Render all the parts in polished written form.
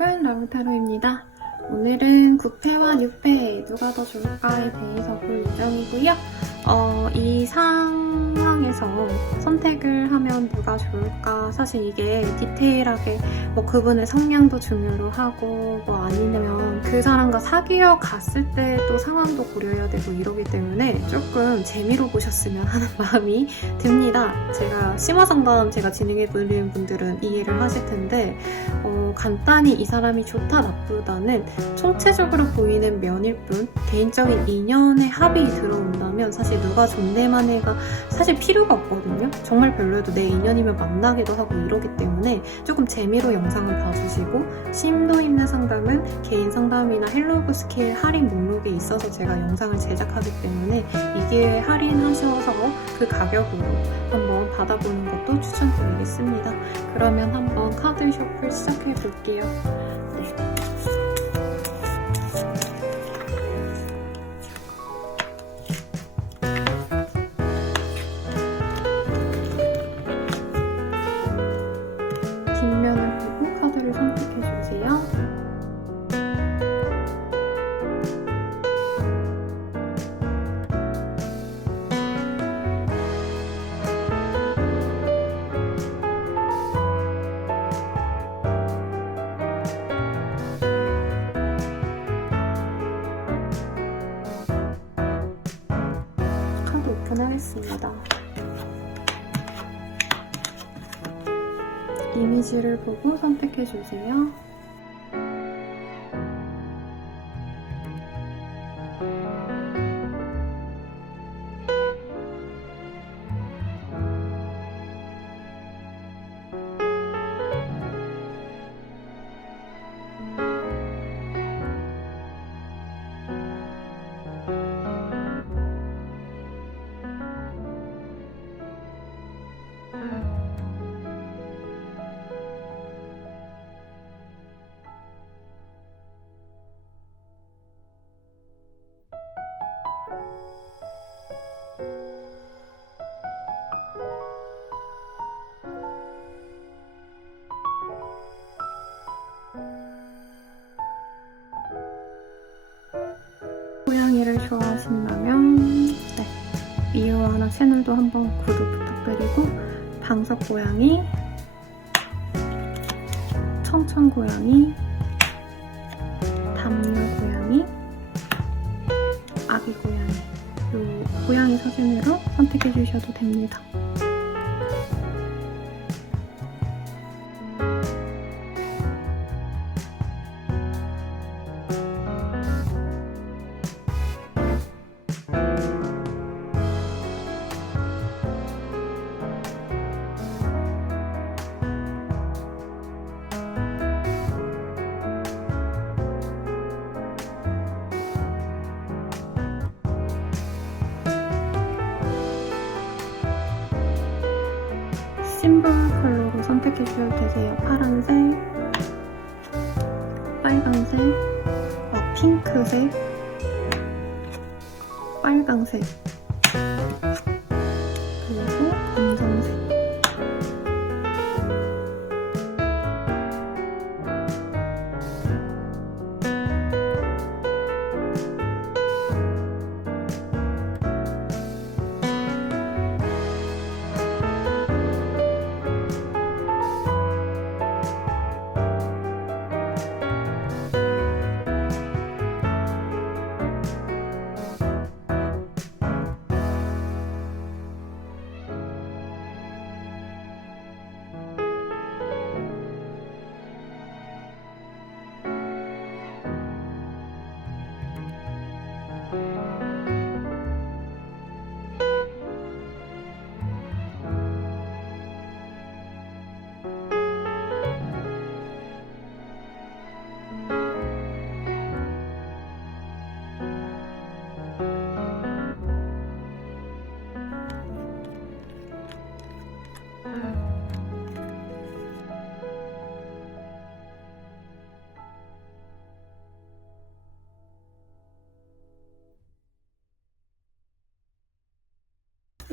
여러분, 라무타로입니다. 오늘은 9패와 6패 누가 더 좋을까에 대해서 볼 예정이고요. 이 상황에서 선택을 하면 누가 좋을까, 사실 이게 디테일하게 그분의 성향도 중요로 하고 아니면 그 사람과 사귀어 갔을 때 또 상황도 고려해야 되고 이러기 때문에 조금 재미로 보셨으면 하는 마음이 듭니다. 제가 심화상담 제가 진행해보는 분들은 이해를 하실 텐데 간단히 이 사람이 좋다 나쁘다는 총체적으로 보이는 면일 뿐 개인적인 인연의 합이 들어온다면 사실 누가 좋네만 해가 사실 필요가 없거든요. 정말 별로여도 내 인연이면 만나기도 하고 이러기 때문에 조금 재미로 영상을 봐주시고, 심도 있는 상담은 개인 상담이나 헬로그 스킬 할인 목록에 있어서 제가 영상을 제작하기 때문에 이 기회에 할인하셔서 그 가격으로 한번 받아보는 것도 추천드리겠습니다. 그러면 한번 카드 셔플 시작해 볼게요. 네. 뒷면을 보고 카드를 선택해 주세요. 카드 오픈하겠습니다. 이미지를 보고 선택해 주세요. 고양이를 좋아하신다면 미유하나 채널도 한번 구독 부탁드리고, 방석고양이, 청천고양이, 담요고양이, 아기고양이, 이 고양이 사진으로 선택해 주셔도 됩니다. 심볼 컬러로 선택해 주셔도 되세요. 파란색, 빨간색, 핑크색, 빨강색, 그리고 검정색.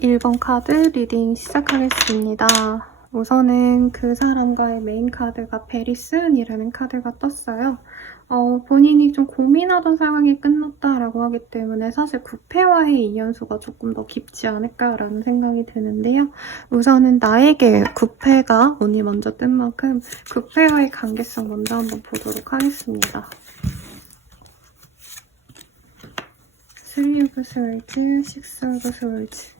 (1번) 카드 리딩 시작하겠습니다. 우선은 그 사람과의 메인 카드가 베리 순이라는 카드가 떴어요. 본인이 좀 고민하던 상황이 끝났다라고 하기 때문에 사실 구패와의 인연수가 조금 더 깊지 않을까라는 생각이 드는데요. 우선은 나에게 구패가 운이 먼저 뜬 만큼 구패와의 관계성 먼저 한번 보도록 하겠습니다. 3 of Swords, 6 of Swords.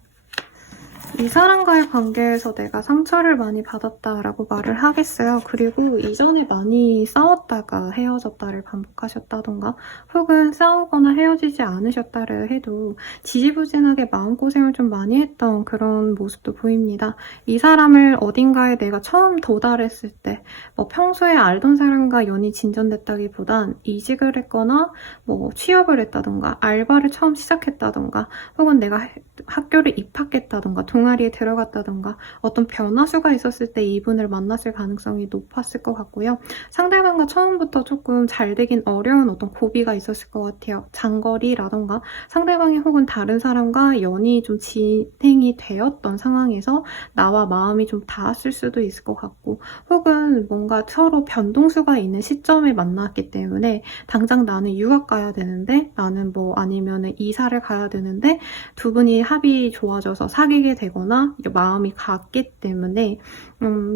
이 사람과의 관계에서 내가 상처를 많이 받았다라고 말을 하겠어요. 그리고 이전에 많이 싸웠다가 헤어졌다를 반복하셨다던가 혹은 싸우거나 헤어지지 않으셨다를 해도 지지부진하게 마음고생을 좀 많이 했던 그런 모습도 보입니다. 이 사람을 어딘가에 내가 처음 도달했을 때 뭐 평소에 알던 사람과 연이 진전됐다기보단 이직을 했거나 뭐 취업을 했다던가 알바를 처음 시작했다던가 혹은 내가 학교를 입학했다던가 동아리에 들어갔다던가 어떤 변화수가 있었을 때 이분을 만났을 가능성이 높았을 것 같고요. 상대방과 처음부터 조금 잘 되긴 어려운 어떤 고비가 있었을 것 같아요. 장거리라던가 상대방이 혹은 다른 사람과 연이 좀 진행이 되었던 상황에서 나와 마음이 좀 닿았을 수도 있을 것 같고 혹은 뭔가 서로 변동수가 있는 시점에 만났기 때문에 당장 나는 유학 가야 되는데 나는 뭐 아니면은 이사를 가야 되는데 두 분이 합이 좋아져서 사귀게 되거나 마음이 같기 때문에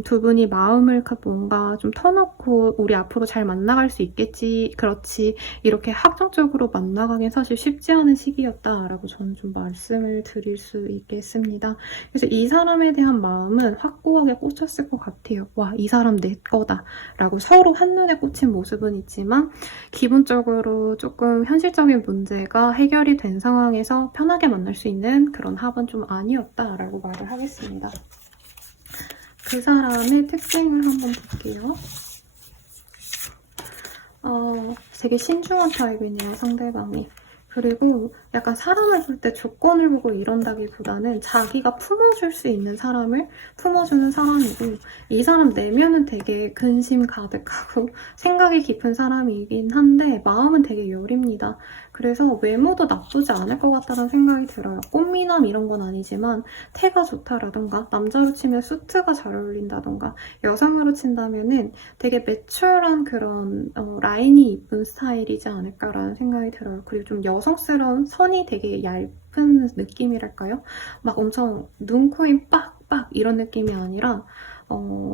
두 분이 마음을 뭔가 좀 터놓고 우리 앞으로 잘 만나갈 수 있겠지 그렇지 이렇게 확정적으로 만나가긴 사실 쉽지 않은 시기였다라고 저는 좀 말씀을 드릴 수 있겠습니다. 그래서 이 사람에 대한 마음은 확고하게 꽂혔을 것 같아요. 와, 이 사람 내 거다 라고 서로 한눈에 꽂힌 모습은 있지만 기본적으로 조금 현실적인 문제가 해결이 된 상황에서 편하게 만날 수 있는 그런 합은 좀 아니었다라고 말을 하겠습니다. 그 사람의 특징을 한번 볼게요. 되게 신중한 타입이네요, 상대방이. 그리고 약간 사람을 볼 때 조건을 보고 이런다기보다는 자기가 품어줄 수 있는 사람을 품어주는 사람이고 이 사람 내면은 되게 근심 가득하고 생각이 깊은 사람이긴 한데 마음은 되게 여립니다. 그래서 외모도 나쁘지 않을 것 같다는 생각이 들어요. 꽃미남 이런 건 아니지만 태가 좋다라던가 남자로 치면 수트가 잘 어울린다던가 여성으로 친다면은 되게 매출한 그런 라인이 이쁜 스타일이지 않을까라는 생각이 들어요. 그리고 좀 여성스러운 선이 되게 얇은 느낌이랄까요? 막 엄청 눈, 코, 입 빡빡 이런 느낌이 아니라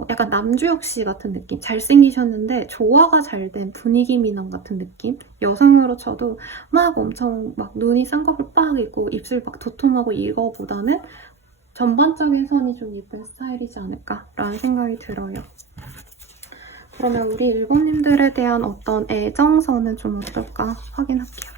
약간 남주혁 씨 같은 느낌? 잘생기셨는데 조화가 잘 된 분위기 미남 같은 느낌? 여성으로 쳐도 막 엄청 막 눈이 쌍꺼풀 빡 있고 입술 막 도톰하고 이거보다는 전반적인 선이 좀 예쁜 스타일이지 않을까라는 생각이 들어요. 그러면 우리 일본님들에 대한 어떤 애정선은 좀 어떨까 확인할게요.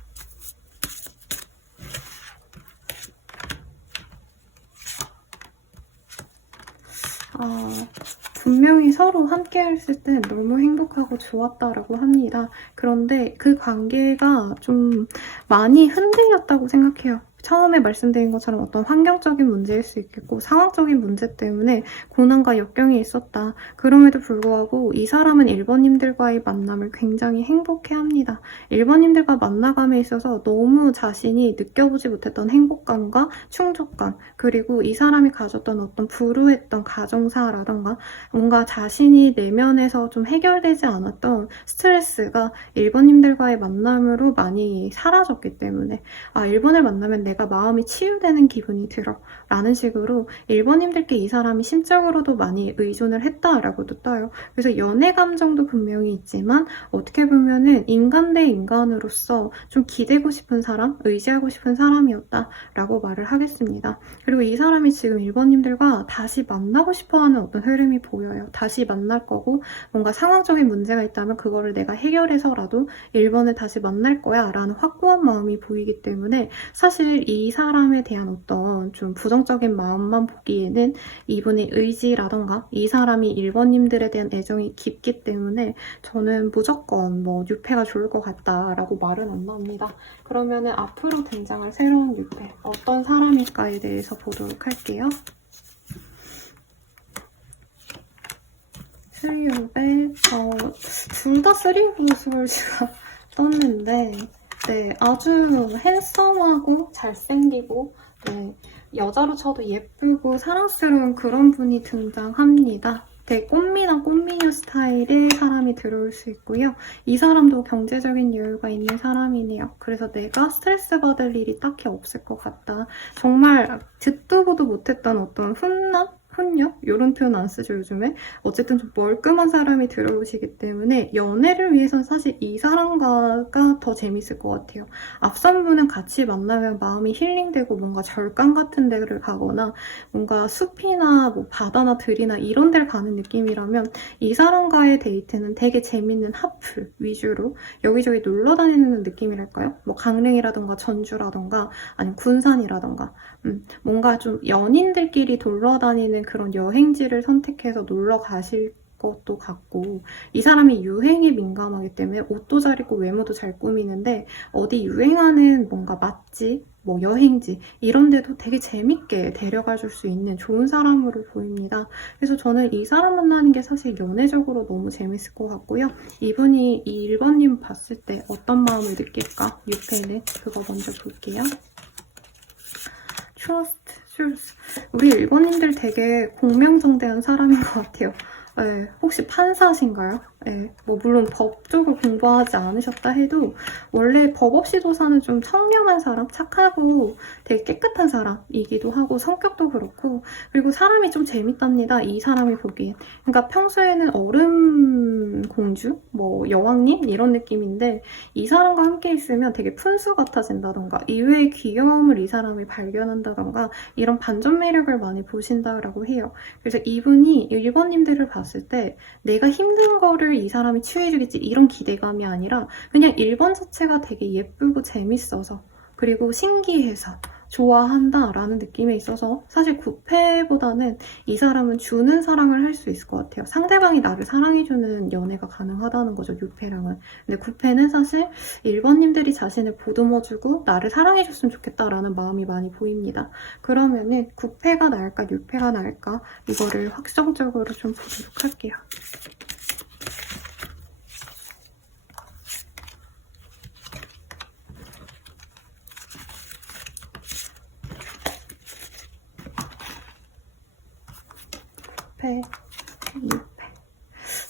분명히 서로 함께 했을 땐 너무 행복하고 좋았다라고 합니다. 그런데 그 관계가 좀 많이 흔들렸다고 생각해요. 처음에 말씀드린 것처럼 어떤 환경적인 문제일 수 있겠고 상황적인 문제 때문에 고난과 역경이 있었다. 그럼에도 불구하고 이 사람은 일본님들과의 만남을 굉장히 행복해합니다. 일본님들과 만나감에 있어서 너무 자신이 느껴보지 못했던 행복감과 충족감 그리고 이 사람이 가졌던 어떤 불우했던 가정사라던가 뭔가 자신이 내면에서 좀 해결되지 않았던 스트레스가 일본님들과의 만남으로 많이 사라졌기 때문에 일본을 만나면 내가 마음이 치유되는 기분이 들어 라는 식으로 일본님들께 이 사람이 심적으로도 많이 의존을 했다라고도 떠요. 그래서 연애 감정도 분명히 있지만 어떻게 보면은 인간 대 인간으로서 좀 기대고 싶은 사람, 의지하고 싶은 사람이었다라고 말을 하겠습니다. 그리고 이 사람이 지금 일본님들과 다시 만나고 싶어하는 어떤 흐름이 보여요. 다시 만날 거고 뭔가 상황적인 문제가 있다면 그거를 내가 해결해서라도 일본을 다시 만날 거야 라는 확고한 마음이 보이기 때문에 사실 이 사람에 대한 어떤 좀 부정적인 마음만 보기에는 이분의 의지라던가 이 사람이 일본님들에 대한 애정이 깊기 때문에 저는 무조건 뭐 유패가 좋을 것 같다라고 말은 안 나옵니다. 그러면은 앞으로 등장할 새로운 유패 어떤 사람일까에 대해서 보도록 할게요. 3오백 둘 다 3오브 스월즈가 떴는데 네, 아주 핸섬하고 잘생기고 네, 여자로 쳐도 예쁘고 사랑스러운 그런 분이 등장합니다. 되게 꽃미남, 꽃미녀 스타일의 사람이 들어올 수 있고요. 이 사람도 경제적인 여유가 있는 사람이네요. 그래서 내가 스트레스 받을 일이 딱히 없을 것 같다. 정말 듣도 보도 못했던 어떤 훈남? 훈녀? 이런 표현 안 쓰죠, 요즘에? 어쨌든 좀 멀끔한 사람이 들어오시기 때문에 연애를 위해선 사실 이 사람과가 더 재밌을 것 같아요. 앞선 분은 같이 만나면 마음이 힐링되고 뭔가 절간 같은 데를 가거나 뭔가 숲이나 뭐 바다나 들이나 이런 데를 가는 느낌이라면 이 사람과의 데이트는 되게 재밌는 하플 위주로 여기저기 놀러 다니는 느낌이랄까요? 뭐 강릉이라던가 전주라던가 아니면 군산이라던가 뭔가 좀 연인들끼리 돌아다니는 그런 여행지를 선택해서 놀러 가실 것도 같고 이 사람이 유행에 민감하기 때문에 옷도 잘 입고 외모도 잘 꾸미는데 어디 유행하는 뭔가 맛집, 뭐 여행지 이런 데도 되게 재밌게 데려가 줄 수 있는 좋은 사람으로 보입니다. 그래서 저는 이 사람 만나는 게 사실 연애적으로 너무 재밌을 것 같고요. 이분이 이 1번님 봤을 때 어떤 마음을 느낄까? 6회는 그거 먼저 볼게요. truth. 우리 1번님들 되게 공명정대한 사람인 것 같아요. 네, 혹시 판사신가요? 네, 뭐 물론 법 쪽을 공부하지 않으셨다 해도 원래 법 없이도 사는 좀 청렴한 사람, 착하고 되게 깨끗한 사람이기도 하고 성격도 그렇고 그리고 사람이 좀 재밌답니다. 이 사람이 보기엔. 그러니까 평소에는 얼음 공주, 뭐 여왕님 이런 느낌인데 이 사람과 함께 있으면 되게 푼수 같아진다던가 이외의 귀여움을 이 사람이 발견한다던가 이런 반전 매력을 많이 보신다라고 해요. 그래서 이분이 1번님들을 봤을 때 내가 힘든 거를 이 사람이 치유해주겠지 이런 기대감이 아니라 그냥 1번 자체가 되게 예쁘고 재밌어서 그리고 신기해서 좋아한다라는 느낌에 있어서 사실 9패보다는 이 사람은 주는 사랑을 할 수 있을 것 같아요. 상대방이 나를 사랑해주는 연애가 가능하다는 거죠, 6패랑은. 근데 9패는 사실 1번님들이 자신을 보듬어주고 나를 사랑해줬으면 좋겠다라는 마음이 많이 보입니다. 그러면은 9패가 나을까, 6패가 나을까 이거를 확정적으로 좀 보도록 할게요.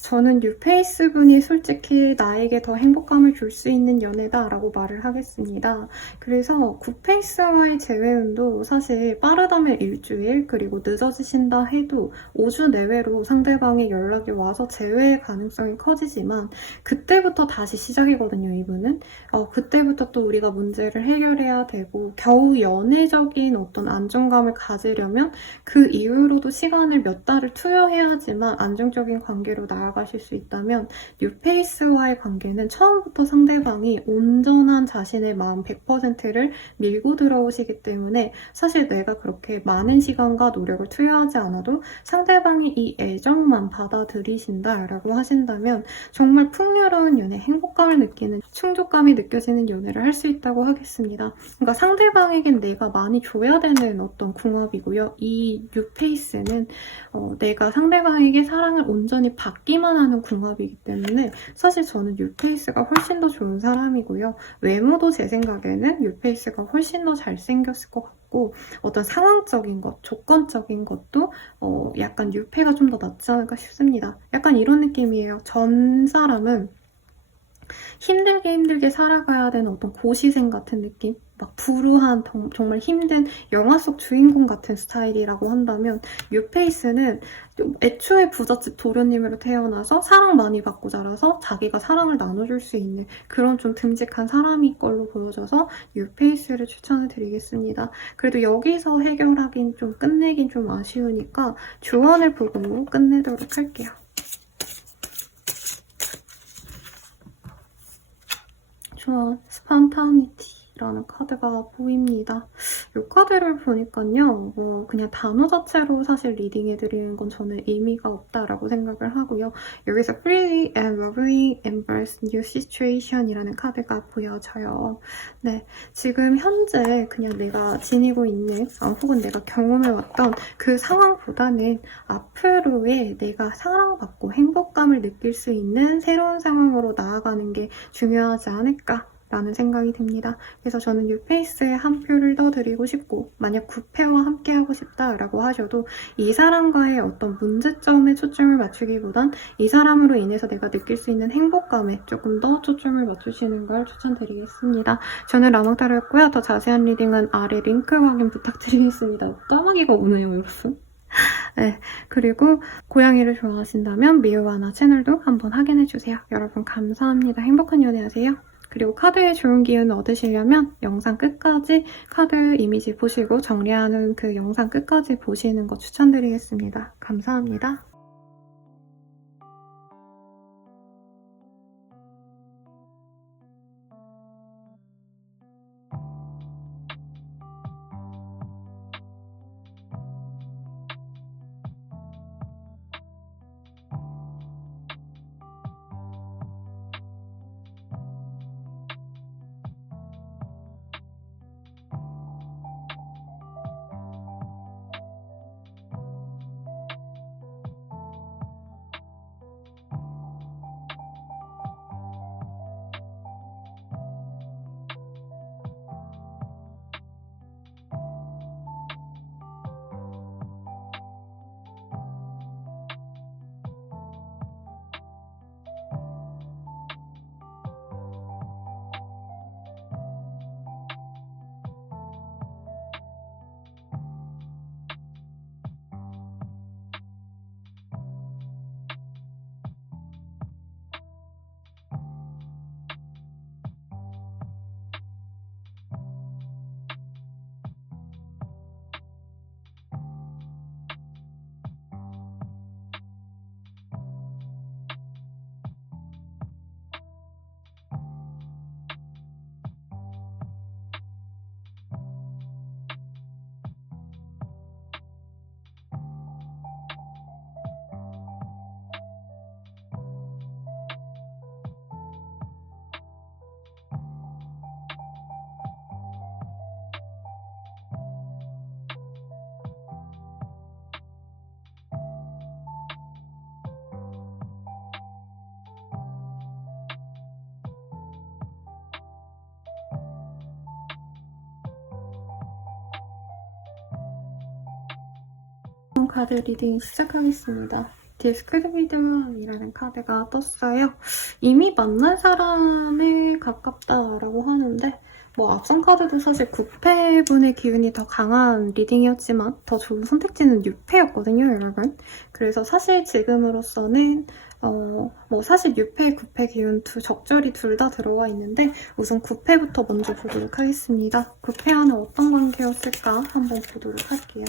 저는 뉴페이스 분이 솔직히 나에게 더 행복감을 줄 수 있는 연애다라고 말을 하겠습니다. 그래서 굿페이스와의 재회운도 사실 빠르다면 일주일 그리고 늦어지신다 해도 5주 내외로 상대방의 연락이 와서 재회의 가능성이 커지지만 그때부터 다시 시작이거든요, 이분은. 그때부터 또 우리가 문제를 해결해야 되고 겨우 연애적인 어떤 안정감을 가지려면 그 이후로도 시간을 몇 달을 투여해야 하지만 안정적인 관계로 나아가실 수 있다면 뉴페이스와의 관계는 처음부터 상대방이 온전한 자신의 마음 100%를 밀고 들어오시기 때문에 사실 내가 그렇게 많은 시간과 노력을 투여하지 않아도 상대방이 이 애정만 받아들이신다라고 하신다면 정말 풍요로운 연애, 행복감을 느끼는 충족감이 느껴지는 연애를 할 수 있다고 하겠습니다. 그러니까 상대방에겐 내가 많이 줘야 되는 어떤 궁합이고요. 이 뉴페이스는 내가 상대방에게 사랑을 온전히 받기만 하는 궁합이기 때문에 사실 저는 뉴페이스가 훨씬 더 좋은 사람이고요. 외모도 제 생각에는 뉴페이스가 훨씬 더 잘생겼을 것 같고 어떤 상황적인 것, 조건적인 것도 약간 뉴페가 좀 더 낫지 않을까 싶습니다. 약간 이런 느낌이에요. 전 사람은 힘들게 살아가야 되는 어떤 고시생 같은 느낌? 막 불우한 정말 힘든 영화 속 주인공 같은 스타일이라고 한다면 뉴페이스는 애초에 부잣집 도련님으로 태어나서 사랑 많이 받고 자라서 자기가 사랑을 나눠줄 수 있는 그런 좀 듬직한 사람일 걸로 보여져서 뉴페이스를 추천을 드리겠습니다. 그래도 여기서 해결하긴 좀 끝내긴 좀 아쉬우니까 주원을 보고 끝내도록 할게요. 주원 스판타니티라는 카드가 보입니다. 이 카드를 보니까요, 그냥 단어 자체로 사실 리딩해드리는 건 저는 의미가 없다라고 생각을 하고요. 여기서 freely and lovely embrace new situation이라는 카드가 보여져요. 네, 지금 현재 그냥 내가 지니고 있는 혹은 내가 경험해왔던 그 상황보다는 앞으로의 내가 사랑받고 행복감을 느낄 수 있는 새로운 상황으로 나아가는 게 중요하지 않을까 라는 생각이 듭니다. 그래서 저는 뉴페이스에 한 표를 더 드리고 싶고, 만약 9패와 함께 하고 싶다라고 하셔도 이 사람과의 어떤 문제점에 초점을 맞추기보단 이 사람으로 인해서 내가 느낄 수 있는 행복감에 조금 더 초점을 맞추시는 걸 추천드리겠습니다. 저는 라망타로였고요. 더 자세한 리딩은 아래 링크 확인 부탁드리겠습니다. 까마귀가 오네요, 여러분. 네, 그리고 고양이를 좋아하신다면 미우아나 채널도 한번 확인해주세요. 여러분 감사합니다. 행복한 연애하세요. 그리고 카드의 좋은 기운 얻으시려면 영상 끝까지 카드 이미지 보시고 정리하는 그 영상 끝까지 보시는 거 추천드리겠습니다. 감사합니다. 카드 리딩 시작하겠습니다. 디스크리비드이라는 카드가 떴어요. 이미 만난 사람에 가깝다라고 하는데 뭐 앞선 카드도 사실 9패분의 기운이 더 강한 리딩이었지만 더 좋은 선택지는 6패였거든요, 여러분. 그래서 사실 지금으로서는 뭐 사실 6패, 9패 기운 적절히 둘 다 들어와 있는데 우선 9패부터 먼저 보도록 하겠습니다. 9패와는 어떤 관계였을까 한번 보도록 할게요.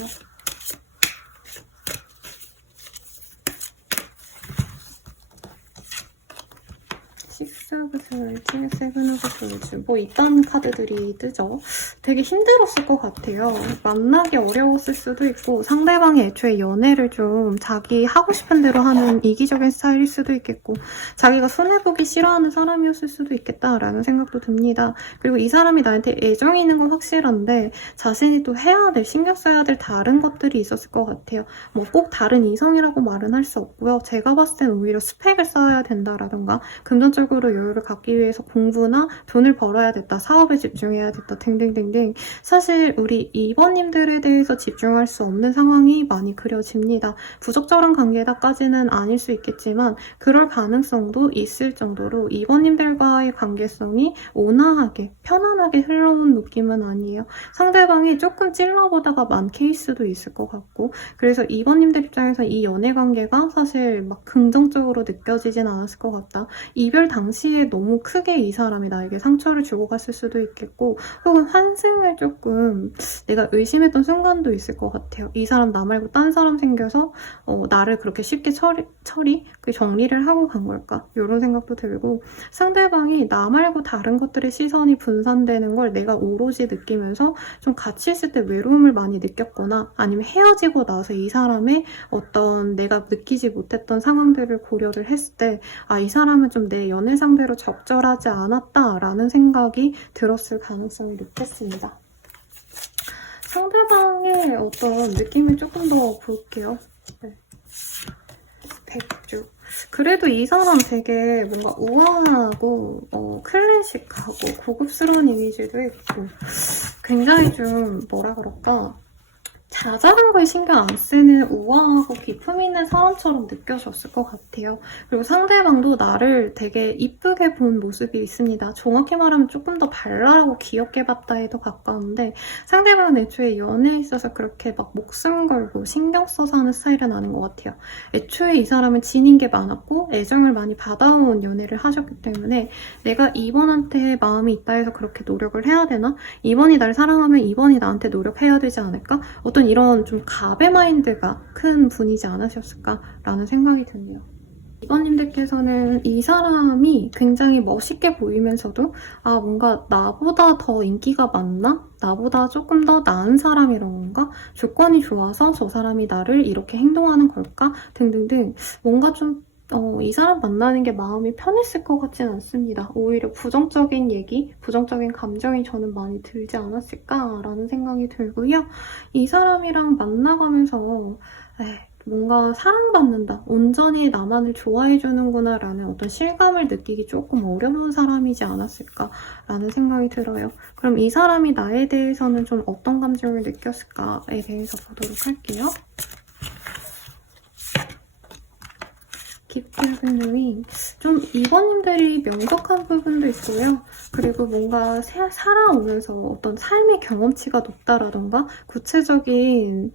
식스 오브 스월즈, 세븐 오브 스월즈 뭐 이딴 카드들이 뜨죠. 되게 힘들었을 것 같아요. 만나기 어려웠을 수도 있고 상대방이 애초에 연애를 좀 자기 하고 싶은 대로 하는 이기적인 스타일일 수도 있겠고 자기가 손해보기 싫어하는 사람이었을 수도 있겠다라는 생각도 듭니다. 그리고 이 사람이 나한테 애정이 있는 건 확실한데 자신이 또 해야 될, 신경 써야 될 다른 것들이 있었을 것 같아요. 뭐 꼭 다른 이성이라고 말은 할 수 없고요. 제가 봤을 때는 오히려 스펙을 쌓아야 된다라던가 금전적으로 여유를 갖기 위해서 공부나 돈을 벌어야 됐다, 사업에 집중해야 됐다 등등등등 사실 우리 2번님들에 대해서 집중할 수 없는 상황이 많이 그려집니다. 부적절한 관계다까지는 아닐 수 있겠지만 그럴 가능성도 있을 정도로 2번님들과의 관계성이 온화하게 편안하게 흘러온 느낌은 아니에요. 상대방이 조금 찔러보다가 만 케이스도 있을 것 같고 그래서 2번님들 입장에서 이 연애 관계가 사실 막 긍정적으로 느껴지진 않았을 것 같다. 이별 당시에 너무 크게 이 사람이 나에게 상처를 주고 갔을 수도 있겠고 혹은 환승을 조금 내가 의심했던 순간도 있을 것 같아요. 이 사람 나 말고 딴 사람 생겨서 나를 그렇게 쉽게 정리를 하고 간 걸까? 이런 생각도 들고 상대방이 나 말고 다른 것들의 시선이 분산되는 걸 내가 오로지 느끼면서 좀 같이 있을 때 외로움을 많이 느꼈거나 아니면 헤어지고 나서 이 사람의 어떤 내가 느끼지 못했던 상황들을 고려를 했을 때 아, 이 사람은 좀 내 연애 상대로 적절하지 않았다라는 생각이 들었을 가능성이 높겠습니다. 상대방의 어떤 느낌을 조금 더 볼게요. 네. 100주. 그래도 이 사람 되게 뭔가 우아하고 클래식하고 고급스러운 이미지도 있고 굉장히 좀 뭐라 그럴까 자잘한 거에 신경 안 쓰는 우아하고 기품 있는 사람처럼 느껴졌을 것 같아요. 그리고 상대방도 나를 되게 이쁘게 본 모습이 있습니다. 정확히 말하면 조금 더 발랄하고 귀엽게 봤다에 더 가까운데 상대방은 애초에 연애에 있어서 그렇게 막 목숨 걸고 신경 써서 하는 스타일은 아닌 것 같아요. 애초에 이 사람은 지닌 게 많았고 애정을 많이 받아온 연애를 하셨기 때문에 내가 이번한테 마음이 있다 해서 그렇게 노력을 해야 되나? 이번이 날 사랑하면 이번이 나한테 노력해야 되지 않을까? 어떤 이런 좀 갑의 마인드가 큰 분이지 않으셨을까라는 생각이 드네요. 2번님들께서는 이 사람이 굉장히 멋있게 보이면서도 뭔가 나보다 더 인기가 많나? 나보다 조금 더 나은 사람이란 건가? 조건이 좋아서 저 사람이 나를 이렇게 행동하는 걸까? 등등등 뭔가 좀 이 사람 만나는 게 마음이 편했을 것 같진 않습니다. 오히려 부정적인 얘기, 부정적인 감정이 저는 많이 들지 않았을까라는 생각이 들고요. 이 사람이랑 만나가면서 뭔가 사랑받는다, 온전히 나만을 좋아해주는구나 라는 어떤 실감을 느끼기 조금 어려운 사람이지 않았을까라는 생각이 들어요. 그럼 이 사람이 나에 대해서는 좀 어떤 감정을 느꼈을까에 대해서 보도록 할게요. 기프트누이 좀 2번님들이 명석한 부분도 있고요. 그리고 뭔가 살아오면서 어떤 삶의 경험치가 높다라던가 구체적인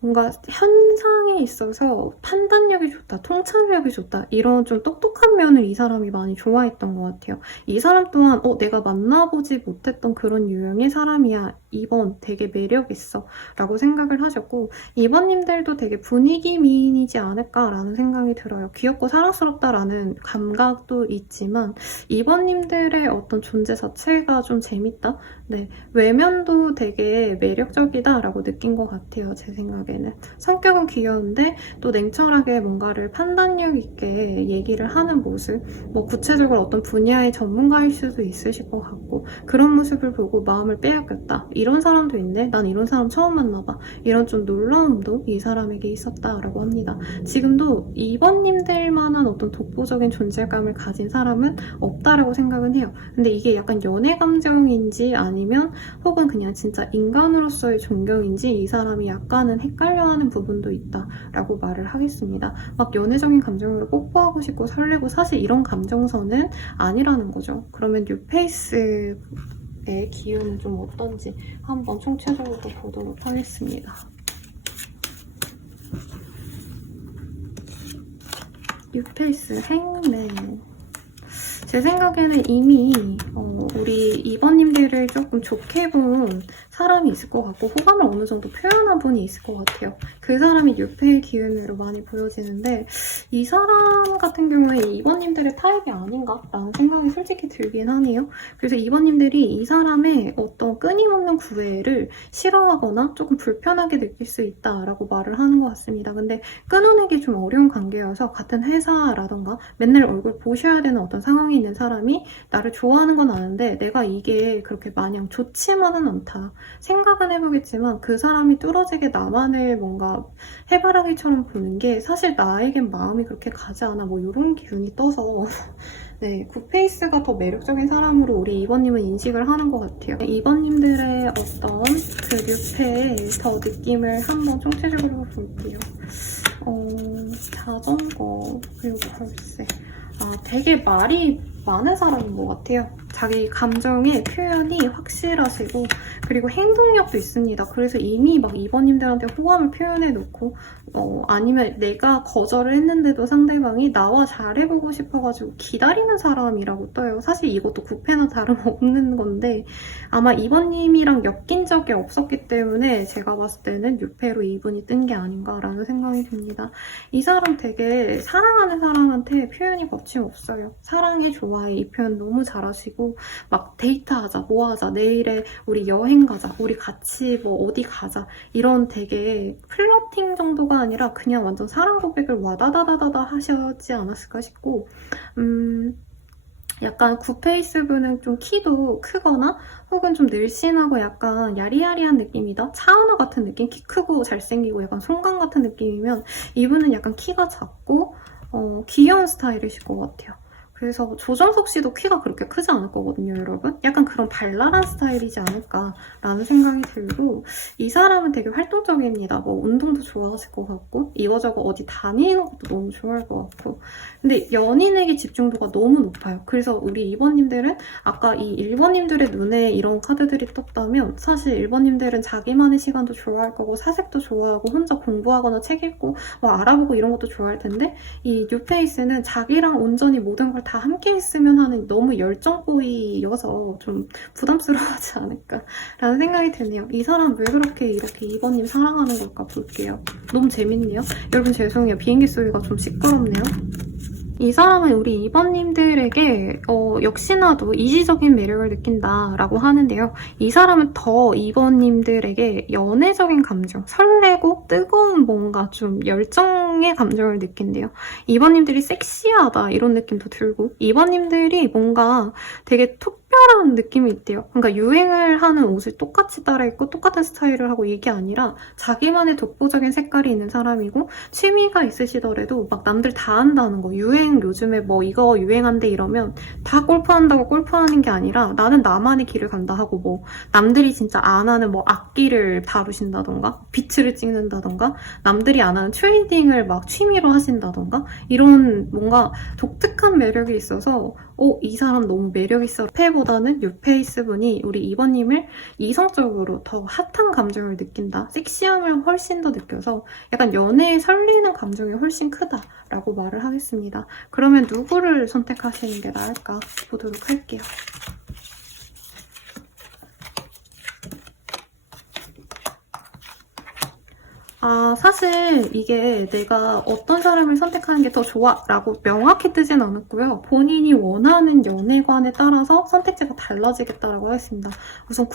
뭔가 현상에 있어서 판단력이 좋다, 통찰력이 좋다 이런 좀 똑똑한 면을 이 사람이 많이 좋아했던 것 같아요. 이 사람 또한 내가 만나보지 못했던 그런 유형의 사람이야. 2번 되게 매력있어 라고 생각을 하셨고 2번님들도 되게 분위기 미인이지 않을까라는 생각이 들어요. 귀엽고 사랑스럽다라는 감각도 있지만 2번님들의 어떤 존재 자체가 좀 재밌다? 네, 외면도 되게 매력적이다라고 느낀 것 같아요. 제 생각에는. 성격은 귀여운데 또 냉철하게 뭔가를 판단력 있게 얘기를 하는 모습 뭐 구체적으로 어떤 분야의 전문가일 수도 있으실 것 같고 그런 모습을 보고 마음을 빼앗겼다. 이런 사람도 있네? 난 이런 사람 처음 만나봐. 이런 좀 놀라움도 이 사람에게 있었다라고 합니다. 지금도 2번님들만한 어떤 독보적인 존재감을 가진 사람은 없다라고 생각은 해요. 근데 이게 약간 연애 감정인지 아니면 혹은 그냥 진짜 인간으로서의 존경인지 이 사람이 약간은 헷갈려하는 부분도 있다라고 말을 하겠습니다. 막 연애적인 감정으로 뽀뽀하고 싶고 설레고 사실 이런 감정선은 아니라는 거죠. 그러면 뉴페이스의 기운은 좀 어떤지 한번 총체적으로 보도록 하겠습니다. 뉴페이스 행맨 제 생각에는 이미 우리 2번님들을 조금 좋게 본 사람이 있을 것 같고 호감을 어느 정도 표현한 분이 있을 것 같아요. 그 사람이 뉴페의 기운으로 많이 보여지는데 이 사람 같은 경우에 2번님들의 타입이 아닌가? 라는 생각이 솔직히 들긴 하네요. 그래서 2번님들이 이 사람의 어떤 끊임없는 구애를 싫어하거나 조금 불편하게 느낄 수 있다라고 말을 하는 것 같습니다. 근데 끊어내기 좀 어려운 관계여서 같은 회사라던가 맨날 얼굴 보셔야 되는 어떤 상황이 있는 사람이 나를 좋아하는 건 아는데 내가 이게 그렇게 마냥 좋지만은 않다. 생각은 해보겠지만 그 사람이 뚫어지게 나만을 뭔가 해바라기처럼 보는 게 사실 나에겐 마음이 그렇게 가지 않아. 뭐 이런 기운이 떠서 네, 굿페이스가 더 매력적인 사람으로 우리 2번님은 인식을 하는 것 같아요. 2번님들의 어떤 그 뉴페의 더 느낌을 한번 총체적으로 볼게요. 자전거 그리고 걸쇠 되게 말이 많은 사람인 것 같아요. 자기 감정의 표현이 확실하시고 그리고 행동력도 있습니다. 그래서 이미 막 2번님들한테 호감을 표현해놓고 아니면 내가 거절을 했는데도 상대방이 나와 잘해보고 싶어가지고 기다리는 사람이라고 떠요. 사실 이것도 구패나 다름없는 건데 아마 2번님이랑 엮인 적이 없었기 때문에 제가 봤을 때는 6패로 2분이 뜬 게 아닌가라는 생각이 듭니다. 이 사람 되게 사랑하는 사람한테 표현이 거침없어요. 사랑해, 좋아해 이 표현 너무 잘하시고 막 데이트하자, 뭐 하자, 내일에 우리 여행 가자, 우리 같이 뭐 어디 가자 이런 되게 플러팅 정도가 아니라 그냥 완전 사랑 고백을 와다다다다다 하셨지 않았을까 싶고 약간 구페이스분은 좀 키도 크거나 혹은 좀 늘씬하고 약간 야리야리한 느낌이다. 차은우 같은 느낌? 키 크고 잘생기고 약간 송강 같은 느낌이면 이분은 약간 키가 작고 귀여운 스타일이실 것 같아요. 그래서 조정석 씨도 키가 그렇게 크지 않을 거거든요, 여러분. 약간 그런 발랄한 스타일이지 않을까라는 생각이 들고 이 사람은 되게 활동적입니다. 뭐 운동도 좋아하실 것 같고 이거저거 어디 다니는 것도 너무 좋아할 것 같고 근데 연인에게 집중도가 너무 높아요. 그래서 우리 2번님들은 아까 이 1번님들의 눈에 이런 카드들이 떴다면 사실 1번님들은 자기만의 시간도 좋아할 거고 사색도 좋아하고 혼자 공부하거나 책 읽고 뭐 알아보고 이런 것도 좋아할 텐데 이 뉴페이스는 자기랑 온전히 모든 걸 다 함께 했으면 하는 너무 열정보이여서 좀 부담스러워하지 않을까라는 생각이 드네요. 이 사람 왜 그렇게 이렇게 2번님 사랑하는 걸까 볼게요. 너무 재밌네요. 여러분 죄송해요. 비행기 소리가 좀 시끄럽네요. 이 사람은 우리 2번님들에게 역시나도 이지적인 매력을 느낀다라고 하는데요. 이 사람은 더 2번님들에게 연애적인 감정, 설레고 뜨거운 뭔가 좀 열정의 감정을 느낀대요. 2번님들이 섹시하다 이런 느낌도 들고 2번님들이 뭔가 되게 특별한 느낌이 있대요. 그러니까 유행을 하는 옷을 똑같이 따라 입고 똑같은 스타일을 하고 이게 아니라 자기만의 독보적인 색깔이 있는 사람이고 취미가 있으시더라도 막 남들 다 한다는 거 유행 요즘에 뭐 이거 유행한대 이러면 다 골프한다고 골프하는 게 아니라 나는 나만의 길을 간다 하고 뭐 남들이 진짜 안 하는 뭐 악기를 다루신다던가 비트를 찍는다던가 남들이 안 하는 트레이딩을 막 취미로 하신다던가 이런 뭔가 독특한 매력이 있어서 이 사람 너무 매력있어. 페보다는 뉴페이스 분이 우리 2번님을 이성적으로 더 핫한 감정을 느낀다. 섹시함을 훨씬 더 느껴서 약간 연애에 설레는 감정이 훨씬 크다라고 말을 하겠습니다. 그러면 누구를 선택하시는 게 나을까 보도록 할게요. 사실 이게 내가 어떤 사람을 선택하는 게 더 좋아 라고 명확히 뜨진 않았고요. 본인이 원하는 연애관에 따라서 선택지가 달라지겠다라고 하겠습니다. 우선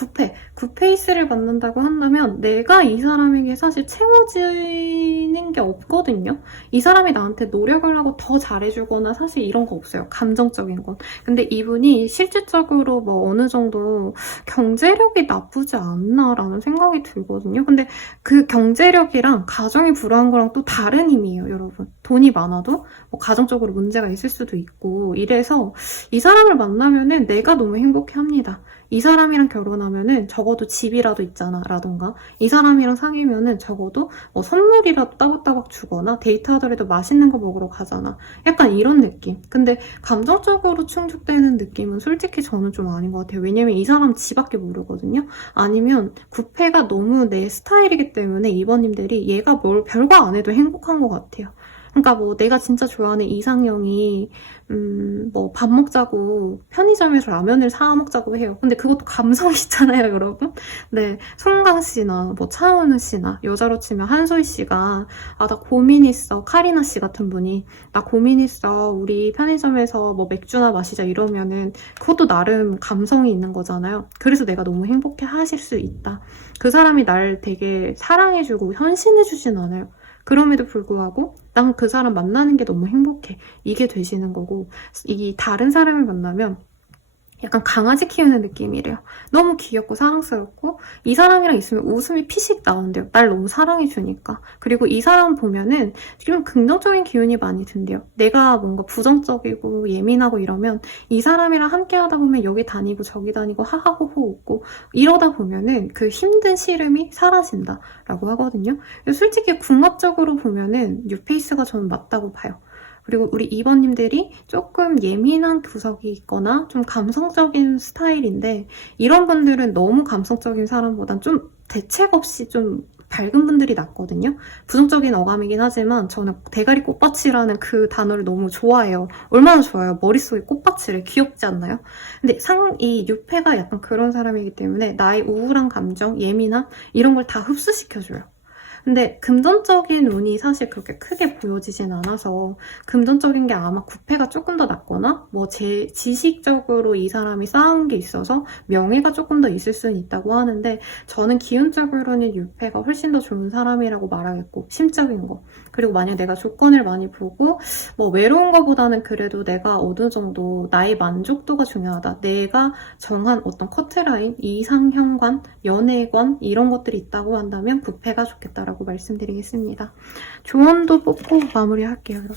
구페이스를 만난다고 한다면 내가 이 사람에게 사실 채워지는 게 없거든요. 이 사람이 나한테 노력을 하고 더 잘해주거나 사실 이런 거 없어요. 감정적인 건. 근데 이분이 실질적으로 뭐 어느 정도 경제력이 나쁘지 않나라는 생각이 들거든요. 근데 그 경제력이랑 가정이 불우한 거랑 또 다른 힘이에요, 여러분. 돈이 많아도 뭐 가정적으로 문제가 있을 수도 있고 이래서 이 사람을 만나면은 내가 너무 행복해합니다. 이 사람이랑 결혼하면은 적어도 집이라도 있잖아 라던가 이 사람이랑 사귀면은 적어도 뭐 선물이라도 따박따박 주거나 데이트하더라도 맛있는 거 먹으러 가잖아. 약간 이런 느낌. 근데 감정적으로 충족되는 느낌은 솔직히 저는 좀 아닌 것 같아요. 왜냐면 이 사람 지밖에 모르거든요. 아니면 구패가 너무 내 스타일이기 때문에 2번님들이 얘가 뭘 별거 안 해도 행복한 것 같아요. 그러니까 뭐 내가 진짜 좋아하는 이상형이 뭐 밥 먹자고 편의점에서 라면을 사 먹자고 해요. 근데 그것도 감성이잖아요, 여러분. 네, 송강 씨나 뭐 차은우 씨나 여자로 치면 한소희 씨가 나 고민 있어. 카리나 씨 같은 분이 나 고민 있어. 우리 편의점에서 뭐 맥주나 마시자 이러면은 그것도 나름 감성이 있는 거잖아요. 그래서 내가 너무 행복해 하실 수 있다. 그 사람이 날 되게 사랑해주고 헌신해주진 않아요. 그럼에도 불구하고 난 그 사람 만나는 게 너무 행복해. 이게 되시는 거고 이 다른 사람을 만나면 약간 강아지 키우는 느낌이래요. 너무 귀엽고 사랑스럽고 이 사람이랑 있으면 웃음이 피식 나온대요. 날 너무 사랑해주니까. 그리고 이 사람 보면은 좀 긍정적인 기운이 많이 든대요. 내가 뭔가 부정적이고 예민하고 이러면 이 사람이랑 함께 하다 보면 여기 다니고 저기 다니고 하하호호 웃고 이러다 보면은 그 힘든 시름이 사라진다라고 하거든요. 솔직히 궁합적으로 보면은 뉴페이스가 저는 맞다고 봐요. 그리고 우리 2번님들이 조금 예민한 구석이 있거나 좀 감성적인 스타일인데 이런 분들은 너무 감성적인 사람보단 좀 대책 없이 좀 밝은 분들이 낫거든요. 부정적인 어감이긴 하지만 저는 대가리 꽃밭이라는 그 단어를 너무 좋아해요. 얼마나 좋아요. 머릿속에 꽃밭이래. 귀엽지 않나요? 근데 이 유패가 약간 그런 사람이기 때문에 나의 우울한 감정, 예민함 이런 걸 다 흡수시켜줘요. 근데 금전적인 운이 사실 그렇게 크게 보여지진 않아서 금전적인 게 아마 9패가 조금 더 낫거나 뭐 제 지식적으로 이 사람이 쌓은 게 있어서 명예가 조금 더 있을 수는 있다고 하는데 저는 기운적으로는 6패가 훨씬 더 좋은 사람이라고 말하겠고 심적인 거 그리고 만약 내가 조건을 많이 보고 뭐 외로운 거보다는 그래도 내가 어느 정도 나의 만족도가 중요하다. 내가 정한 어떤 커트라인, 이상형관, 연애관 이런 것들이 있다고 한다면 9패가 좋겠다라고 말씀드리겠습니다. 조언도 뽑고 마무리할게요, 여러분.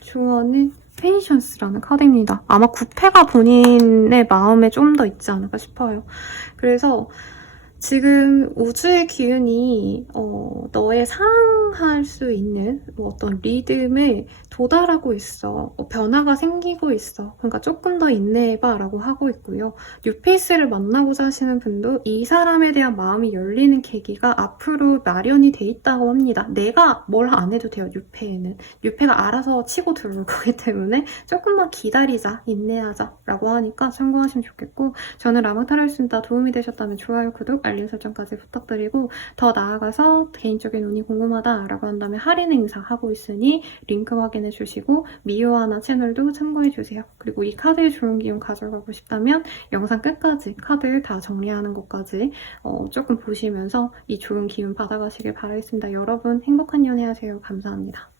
조언은 페이션스라는 카드입니다. 아마 9패가 본인의 마음에 좀 더 있지 않을까 싶어요. 그래서 지금 우주의 기운이 너의 사랑할 수 있는 어떤 리듬에 도달하고 있어. 변화가 생기고 있어. 그러니까 조금 더 인내해봐 라고 하고 있고요. 뉴페이스를 만나고자 하시는 분도 이 사람에 대한 마음이 열리는 계기가 앞으로 마련이 돼 있다고 합니다. 내가 뭘 안 해도 돼요. 뉴페에는. 뉴페가 알아서 치고 들어올 거기 때문에 조금만 기다리자, 인내하자 라고 하니까 참고하시면 좋겠고 저는 라마타로였습니다. 도움이 되셨다면 좋아요, 구독, 알림 설정까지 부탁드리고 더 나아가서 개인적인 운이 궁금하다라고 한다면 할인 행사 하고 있으니 링크 확인해 주시고 미요하나 채널도 참고해 주세요. 그리고 이 카드의 좋은 기운 가져가고 싶다면 영상 끝까지 카드 다 정리하는 것까지 조금 보시면서 이 좋은 기운 받아가시길 바라겠습니다. 여러분 행복한 연애 하세요. 감사합니다.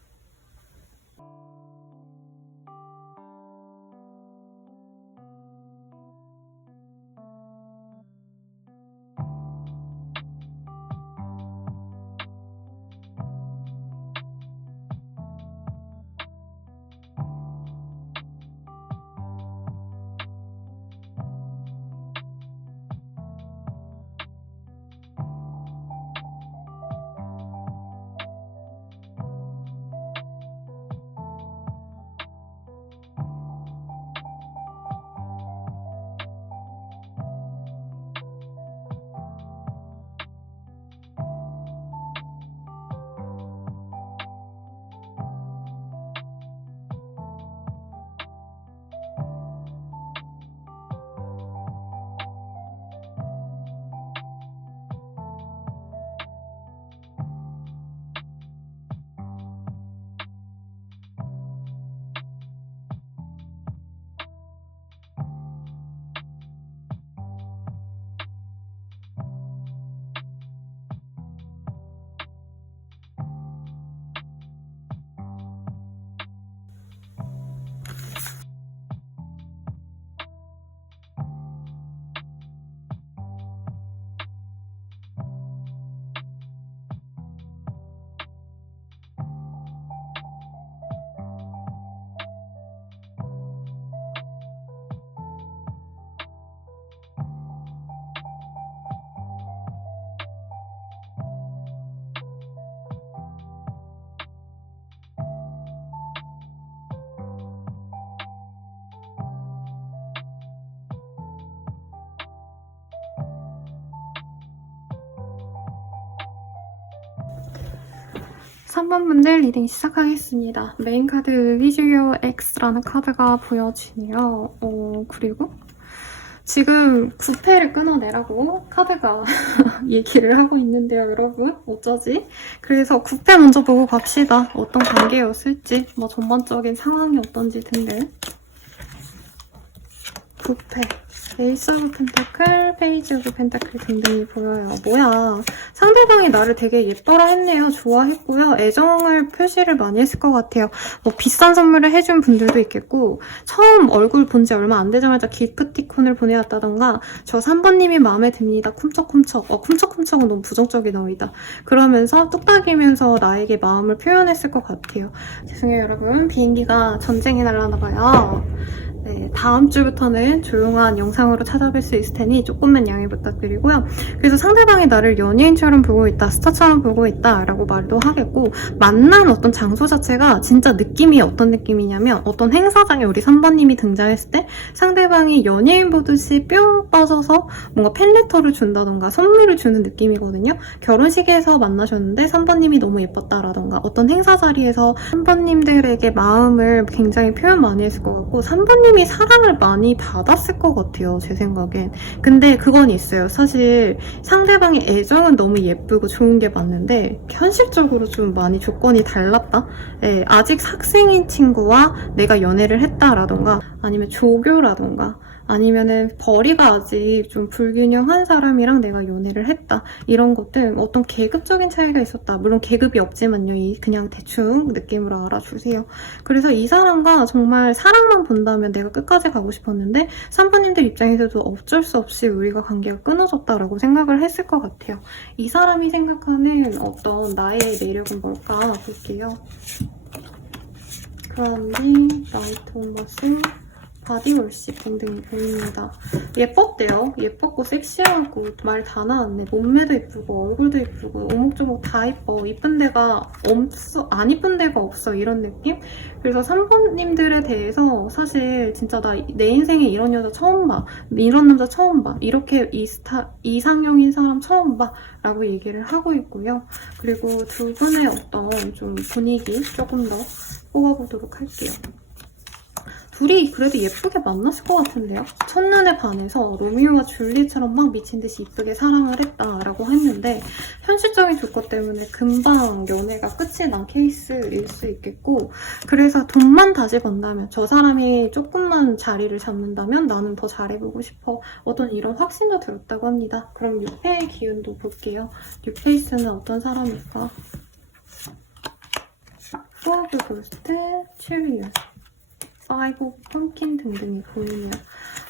삼 번 분들 리딩 시작하겠습니다. 메인 카드 With Your X라는 카드가 보여지네요. 그리고 지금 9패를 끊어내라고 카드가 얘기를 하고 있는데요, 여러분. 어쩌지? 그래서 9패 먼저 보고 갑시다. 어떤 관계였을지, 뭐 전반적인 상황이 어떤지 등등. 9패. 에이스 오브 펜타클, 페이지 오브 펜타클 등등이 보여요. 뭐야. 상대방이 나를 되게 예뻐라 했네요. 좋아했고요. 애정을 표시를 많이 했을 것 같아요. 뭐 비싼 선물을 해준 분들도 있겠고 처음 얼굴 본 지 얼마 안 되자마자 기프티콘을 보내왔다던가 저 3번님이 마음에 듭니다. 쿰척쿰척. 쿰척쿰척은 너무 부정적인 어휘다. 그러면서 뚝딱이면서 나에게 마음을 표현했을 것 같아요. 죄송해요, 여러분. 비행기가 전쟁이 날라나 봐요. 네, 다음 주부터는 조용한 영상으로 찾아뵐 수 있을 테니 조금만 양해 부탁드리고요. 그래서 상대방이 나를 연예인처럼 보고 있다, 스타처럼 보고 있다 라고 말도 하겠고 만난 어떤 장소 자체가 진짜 느낌이 어떤 느낌이냐면 어떤 행사장에 우리 3번님이 등장했을 때 상대방이 연예인 보듯이 뿅 빠져서 뭔가 팬레터를 준다던가 선물을 주는 느낌이거든요. 결혼식에서 만나셨는데 3번님이 너무 예뻤다라던가 어떤 행사 자리에서 3번님들에게 마음을 굉장히 표현 많이 했을 것 같고 3번님 3번님이 사랑을 많이 받았을 것 같아요, 제 생각엔. 근데 그건 있어요. 사실 상대방의 애정은 너무 예쁘고 좋은 게 맞는데 현실적으로 좀 많이 조건이 달랐다? 예, 아직 학생인 친구와 내가 연애를 했다라던가 아니면 조교라던가 아니면은 벌이가 아직 좀 불균형한 사람이랑 내가 연애를 했다. 이런 것들 어떤 계급적인 차이가 있었다. 물론 계급이 없지만요. 그냥 대충 느낌으로 알아주세요. 그래서 이 사람과 정말 사랑만 본다면 내가 끝까지 가고 싶었는데 3번님들 입장에서도 어쩔 수 없이 우리가 관계가 끊어졌다라고 생각을 했을 것 같아요. 이 사람이 생각하는 어떤 나의 매력은 뭘까 볼게요. 그라운딩, 라이트 온 머슬, 바디워시 등등이 보입니다. 예뻤대요. 예뻤고 섹시하고 말 다 나왔네. 몸매도 예쁘고 얼굴도 예쁘고 오목조목 다 예뻐. 이쁜 데가 없어. 안 이쁜 데가 없어. 이런 느낌? 그래서 3번님들에 대해서 사실 진짜 내 인생에 이런 여자 처음 봐. 이런 남자 처음 봐. 이렇게 이상형인 사람 처음 봐. 라고 얘기를 하고 있고요. 그리고 두 분의 어떤 좀 분위기 조금 더 뽑아보도록 할게요. 둘이 그래도 예쁘게 만났을 것 같은데요? 첫눈에 반해서 로미오와 줄리처럼 막 미친듯이 이쁘게 사랑을 했다라고 했는데 현실적인 조건 때문에 금방 연애가 끝이 난 케이스일 수 있겠고 그래서 돈만 다시 번다면 저 사람이 조금만 자리를 잡는다면 나는 더 잘해보고 싶어 어떤 이런 확신도 들었다고 합니다. 그럼 6패의 기운도 볼게요. 6페이스는 어떤 사람일까? 포아그 고스트, 체리얼 아이고 펌킨 등등이 보이네요.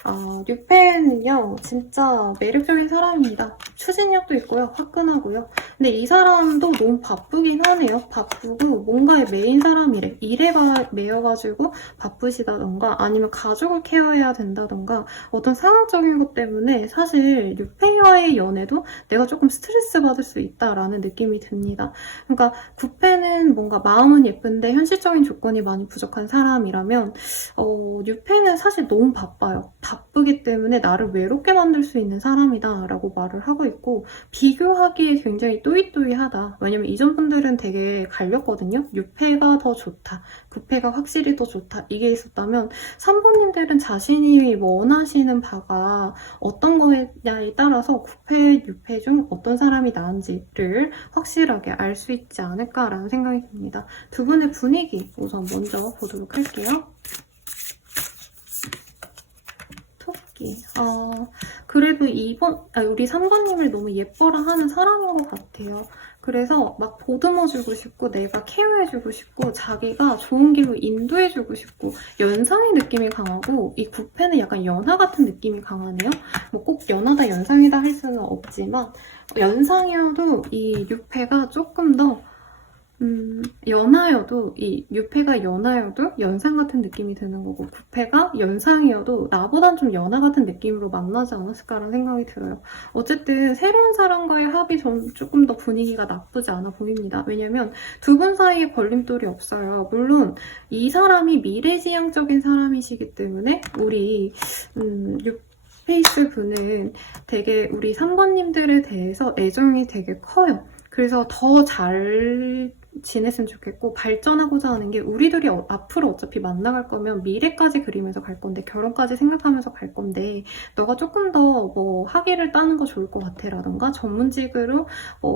6패는요 진짜 매력적인 사람입니다. 추진력도 있고요. 화끈하고요. 근데 이 사람도 너무 바쁘긴 하네요. 바쁘고 뭔가의 메인 사람이래. 일에 매여가지고 바쁘시다던가 아니면 가족을 케어해야 된다던가 어떤 상황적인 것 때문에 사실 6패와의 연애도 내가 조금 스트레스 받을 수 있다라는 느낌이 듭니다. 그러니까 9패는 뭔가 마음은 예쁜데 현실적인 조건이 많이 부족한 사람이라면 6패는 사실 너무 바빠요. 바쁘기 때문에 나를 외롭게 만들 수 있는 사람이다 라고 말을 하고 있고 비교하기에 굉장히 또이또이하다. 왜냐면 이전 분들은 되게 갈렸거든요. 6패가 더 좋다. 9패가 확실히 더 좋다. 이게 있었다면 3번님들은 자신이 원하시는 바가 어떤 거냐에 따라서 9패, 6패 중 어떤 사람이 나은지를 확실하게 알 수 있지 않을까라는 생각이 듭니다. 두 분의 분위기 우선 먼저 보도록 할게요. 그래도 우리 3번님을 너무 예뻐라 하는 사람인 것 같아요. 그래서 막 보듬어주고 싶고 내가 케어해주고 싶고 자기가 좋은 길로 인도해주고 싶고 연상의 느낌이 강하고 이 9패는 약간 연하 같은 느낌이 강하네요. 뭐 꼭 연하다 연상이다 할 수는 없지만 연상이어도 이 6패가 조금 더 연하여도 이 6패가 연하여도 연상 같은 느낌이 드는 거고 9패가 연상이어도 나보단 좀 연하 같은 느낌으로 만나지 않았을까라는 생각이 들어요. 어쨌든 새로운 사람과의 합이 조금 더 분위기가 나쁘지 않아 보입니다. 왜냐면 두 분 사이에 걸림돌이 없어요. 물론 이 사람이 미래지향적인 사람이시기 때문에 우리 6페이스 분은 되게 우리 3번님들에 대해서 애정이 되게 커요. 그래서 더 잘 지냈으면 좋겠고 발전하고자 하는 게 우리 둘이 앞으로 어차피 만나갈 거면 미래까지 그리면서 갈 건데 결혼까지 생각하면서 갈 건데 너가 조금 더 뭐 학위를 따는 거 좋을 것 같아 라던가 전문직으로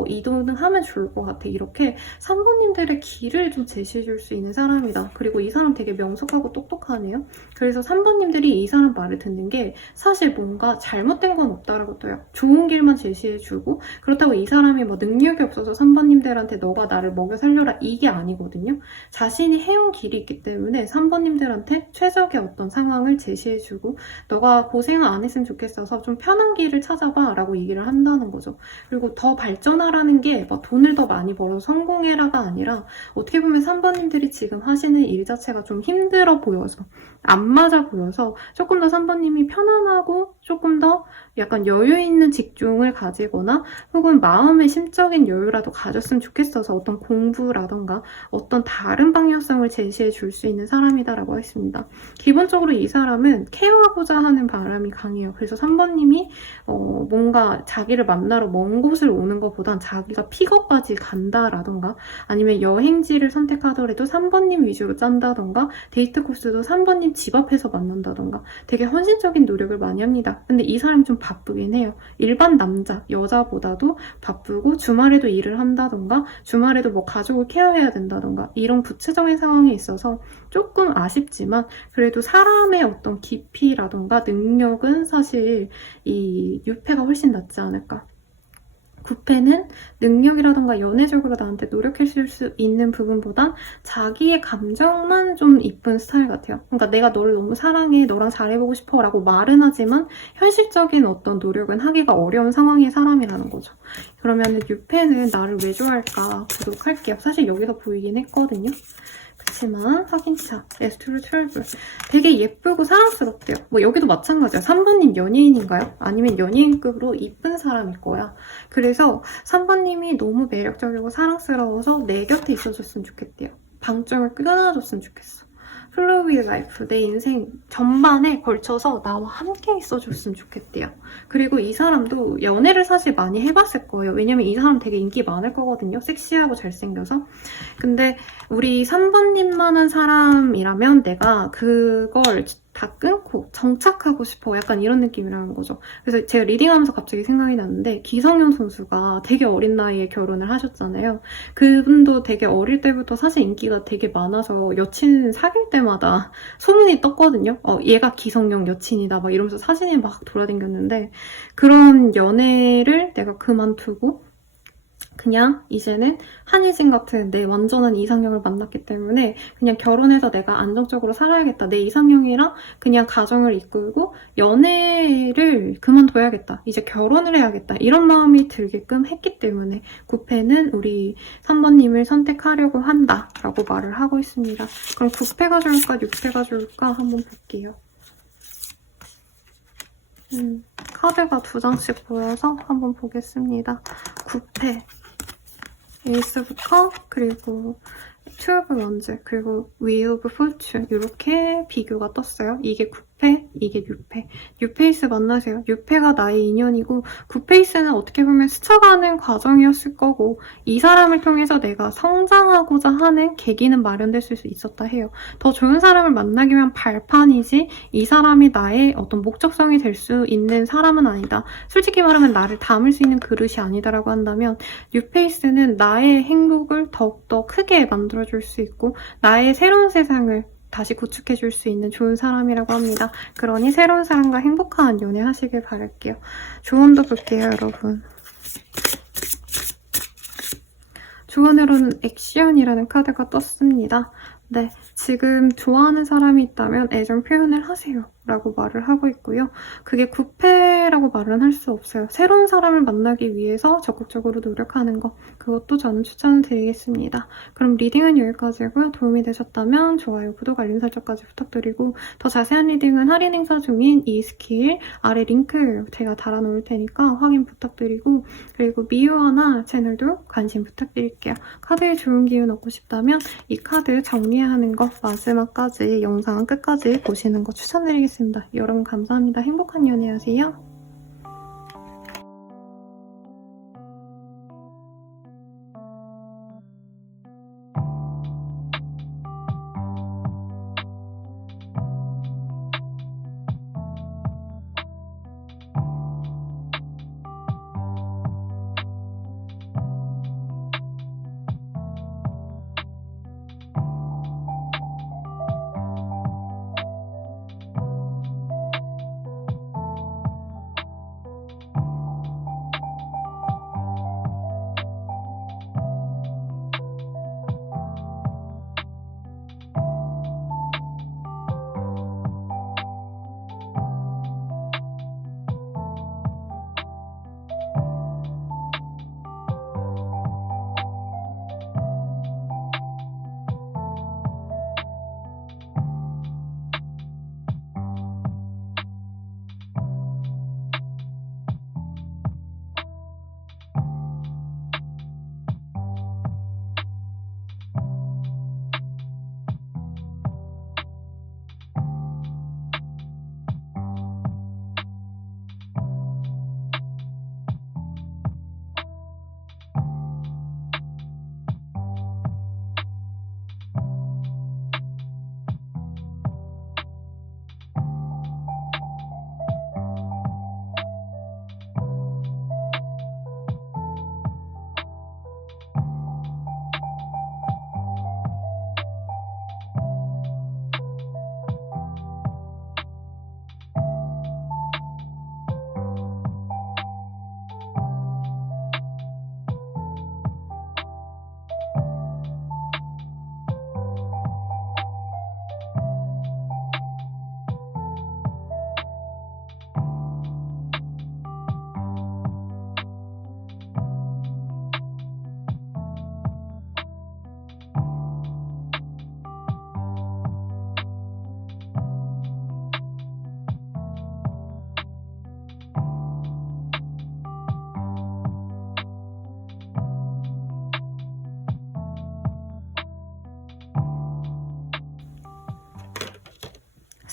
이동을 하면 좋을 것 같아 이렇게 3번님들의 길을 좀 제시해 줄 수 있는 사람이다. 그리고 이 사람 되게 명석하고 똑똑하네요. 그래서 3번님들이 이 사람 말을 듣는 게 사실 뭔가 잘못된 건 없다라고 떠요. 좋은 길만 제시해주고 그렇다고 이 사람이 뭐 능력이 없어서 3번님들한테 너가 나를 먹여 살려라 이게 아니거든요. 자신이 해온 길이 있기 때문에 3번님들한테 최적의 어떤 상황을 제시해주고 너가 고생을 안 했으면 좋겠어서 좀 편한 길을 찾아봐 라고 얘기를 한다는 거죠. 그리고 더 발전하라는 게 막 돈을 더 많이 벌어서 성공해라가 아니라 어떻게 보면 3번님들이 지금 하시는 일 자체가 좀 힘들어 보여서 안 맞아 보여서 조금 더 3번님이 편안하고 조금 더 약간 여유 있는 직종을 가지거나 혹은 마음의 심적인 여유라도 가졌으면 좋겠어서 어떤 공부 공부라던가 어떤 다른 방향성을 제시해 줄 수 있는 사람이다라고 했습니다. 기본적으로 이 사람은 케어하고자 하는 바람이 강해요. 그래서 3번님이 뭔가 자기를 만나러 먼 곳을 오는 것보단 자기가 픽업까지 간다라던가 아니면 여행지를 선택하더라도 3번님 위주로 짠다던가 데이트 코스도 3번님 집 앞에서 만난다던가 되게 헌신적인 노력을 많이 합니다. 근데 이 사람이 좀 바쁘긴 해요. 일반 남자, 여자보다도 바쁘고 주말에도 일을 한다던가 주말에도 뭐 가족을 케어해야 된다던가 이런 구체적인 상황에 있어서 조금 아쉽지만 그래도 사람의 어떤 깊이라던가 능력은 사실 이 6패가 훨씬 낫지 않을까. 9패는 능력이라던가 연애적으로 나한테 노력해줄 수 있는 부분보단 자기의 감정만 좀 이쁜 스타일 같아요. 그러니까 내가 너를 너무 사랑해, 너랑 잘해보고 싶어 라고 말은 하지만 현실적인 어떤 노력은 하기가 어려운 상황의 사람이라는 거죠. 그러면은 6패는 나를 왜 좋아할까 구독할게요. 사실 여기서 보이긴 했거든요. 그렇지만 확인차 에스트로 12 되게 예쁘고 사랑스럽대요. 뭐 여기도 마찬가지야. 3번님 연예인인가요? 아니면 연예인급으로 이쁜 사람일 거야. 그래서 3번님이 너무 매력적이고 사랑스러워서 내 곁에 있어줬으면 좋겠대요. 방점을 끊어줬으면 좋겠어. 플로우 위 라이프 내 인생 전반에 걸쳐서 나와 함께 있어줬으면 좋겠대요. 그리고 이 사람도 연애를 사실 많이 해봤을 거예요. 왜냐면 이 사람 되게 인기 많을 거거든요. 섹시하고 잘생겨서. 근데 우리 3번님만한 사람이라면 내가 그걸 다 끊고 정착하고 싶어 약간 이런 느낌이라는 거죠. 그래서 제가 리딩하면서 갑자기 생각이 났는데 기성용 선수가 되게 어린 나이에 결혼을 하셨잖아요. 그분도 되게 어릴 때부터 사실 인기가 되게 많아서 여친 사귈 때마다 소문이 떴거든요. 얘가 기성용 여친이다 막 이러면서 사진이 막 돌아다녔는데 그런 연애를 내가 그만두고 그냥 이제는 한희진 같은 내 완전한 이상형을 만났기 때문에 그냥 결혼해서 내가 안정적으로 살아야겠다. 내 이상형이랑 그냥 가정을 이끌고 연애를 그만둬야겠다. 이제 결혼을 해야겠다. 이런 마음이 들게끔 했기 때문에 9패는 우리 3번님을 선택하려고 한다라고 말을 하고 있습니다. 그럼 9패가 좋을까 6패가 좋을까 한번 볼게요. 카드가 2장씩 보여서 한번 보겠습니다. 9패 에이스부터 그리고 12 원즈 그리고 위 오브 포춘 이렇게 비교가 떴어요. 이게 9패, 이게 6패. 6페이스 만나세요. 6패가 나의 인연이고 9페이스는 어떻게 보면 스쳐가는 과정이었을 거고 이 사람을 통해서 내가 성장하고자 하는 계기는 마련될 수 있었다 해요. 더 좋은 사람을 만나기 위한 발판이지 이 사람이 나의 어떤 목적성이 될 수 있는 사람은 아니다. 솔직히 말하면 나를 담을 수 있는 그릇이 아니다라고 한다면 6페이스는 나의 행복을 더욱더 크게 만들어줄 수 있고 나의 새로운 세상을 다시 구축해줄 수 있는 좋은 사람이라고 합니다. 그러니 새로운 사람과 행복한 연애 하시길 바랄게요. 조언도 볼게요, 여러분. 조언으로는 액션이라는 카드가 떴습니다. 네, 지금 좋아하는 사람이 있다면 애정 표현을 하세요. 라고 말을 하고 있고요. 그게 9패라고 말은 할 수 없어요. 새로운 사람을 만나기 위해서 적극적으로 노력하는 거 그것도 저는 추천을 드리겠습니다. 그럼 리딩은 여기까지고요. 도움이 되셨다면 좋아요, 구독, 알림 설정까지 부탁드리고 더 자세한 리딩은 할인 행사 중인 이 스킬 아래 링크 제가 달아놓을 테니까 확인 부탁드리고 그리고 미유하나 채널도 관심 부탁드릴게요. 카드에 좋은 기운 얻고 싶다면 이 카드 정리하는 거 마지막까지 영상 끝까지 보시는 거 추천드리겠습니다. 여러분 감사합니다. 행복한 연애하세요.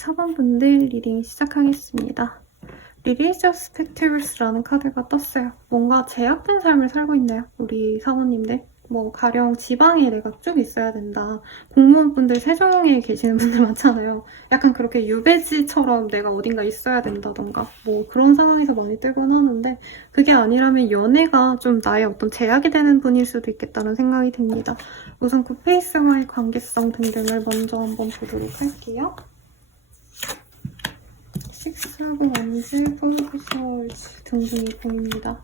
4번 분들 리딩 시작하겠습니다. Release Spectrals라는 카드가 떴어요. 뭔가 제약된 삶을 살고 있나요? 우리 사모님들? 뭐 가령 지방에 내가 쭉 있어야 된다. 공무원분들 세종에 계시는 분들 많잖아요. 약간 그렇게 유배지처럼 내가 어딘가 있어야 된다던가 뭐 그런 상황에서 많이 뜨곤 하는데 그게 아니라면 연애가 좀 나의 어떤 제약이 되는 분일 수도 있겠다는 생각이 듭니다. 우선 굿페이스와의 관계성 등등을 먼저 한번 보도록 할게요. 식스하고 원즈, 포브솔즈 등등이 보입니다.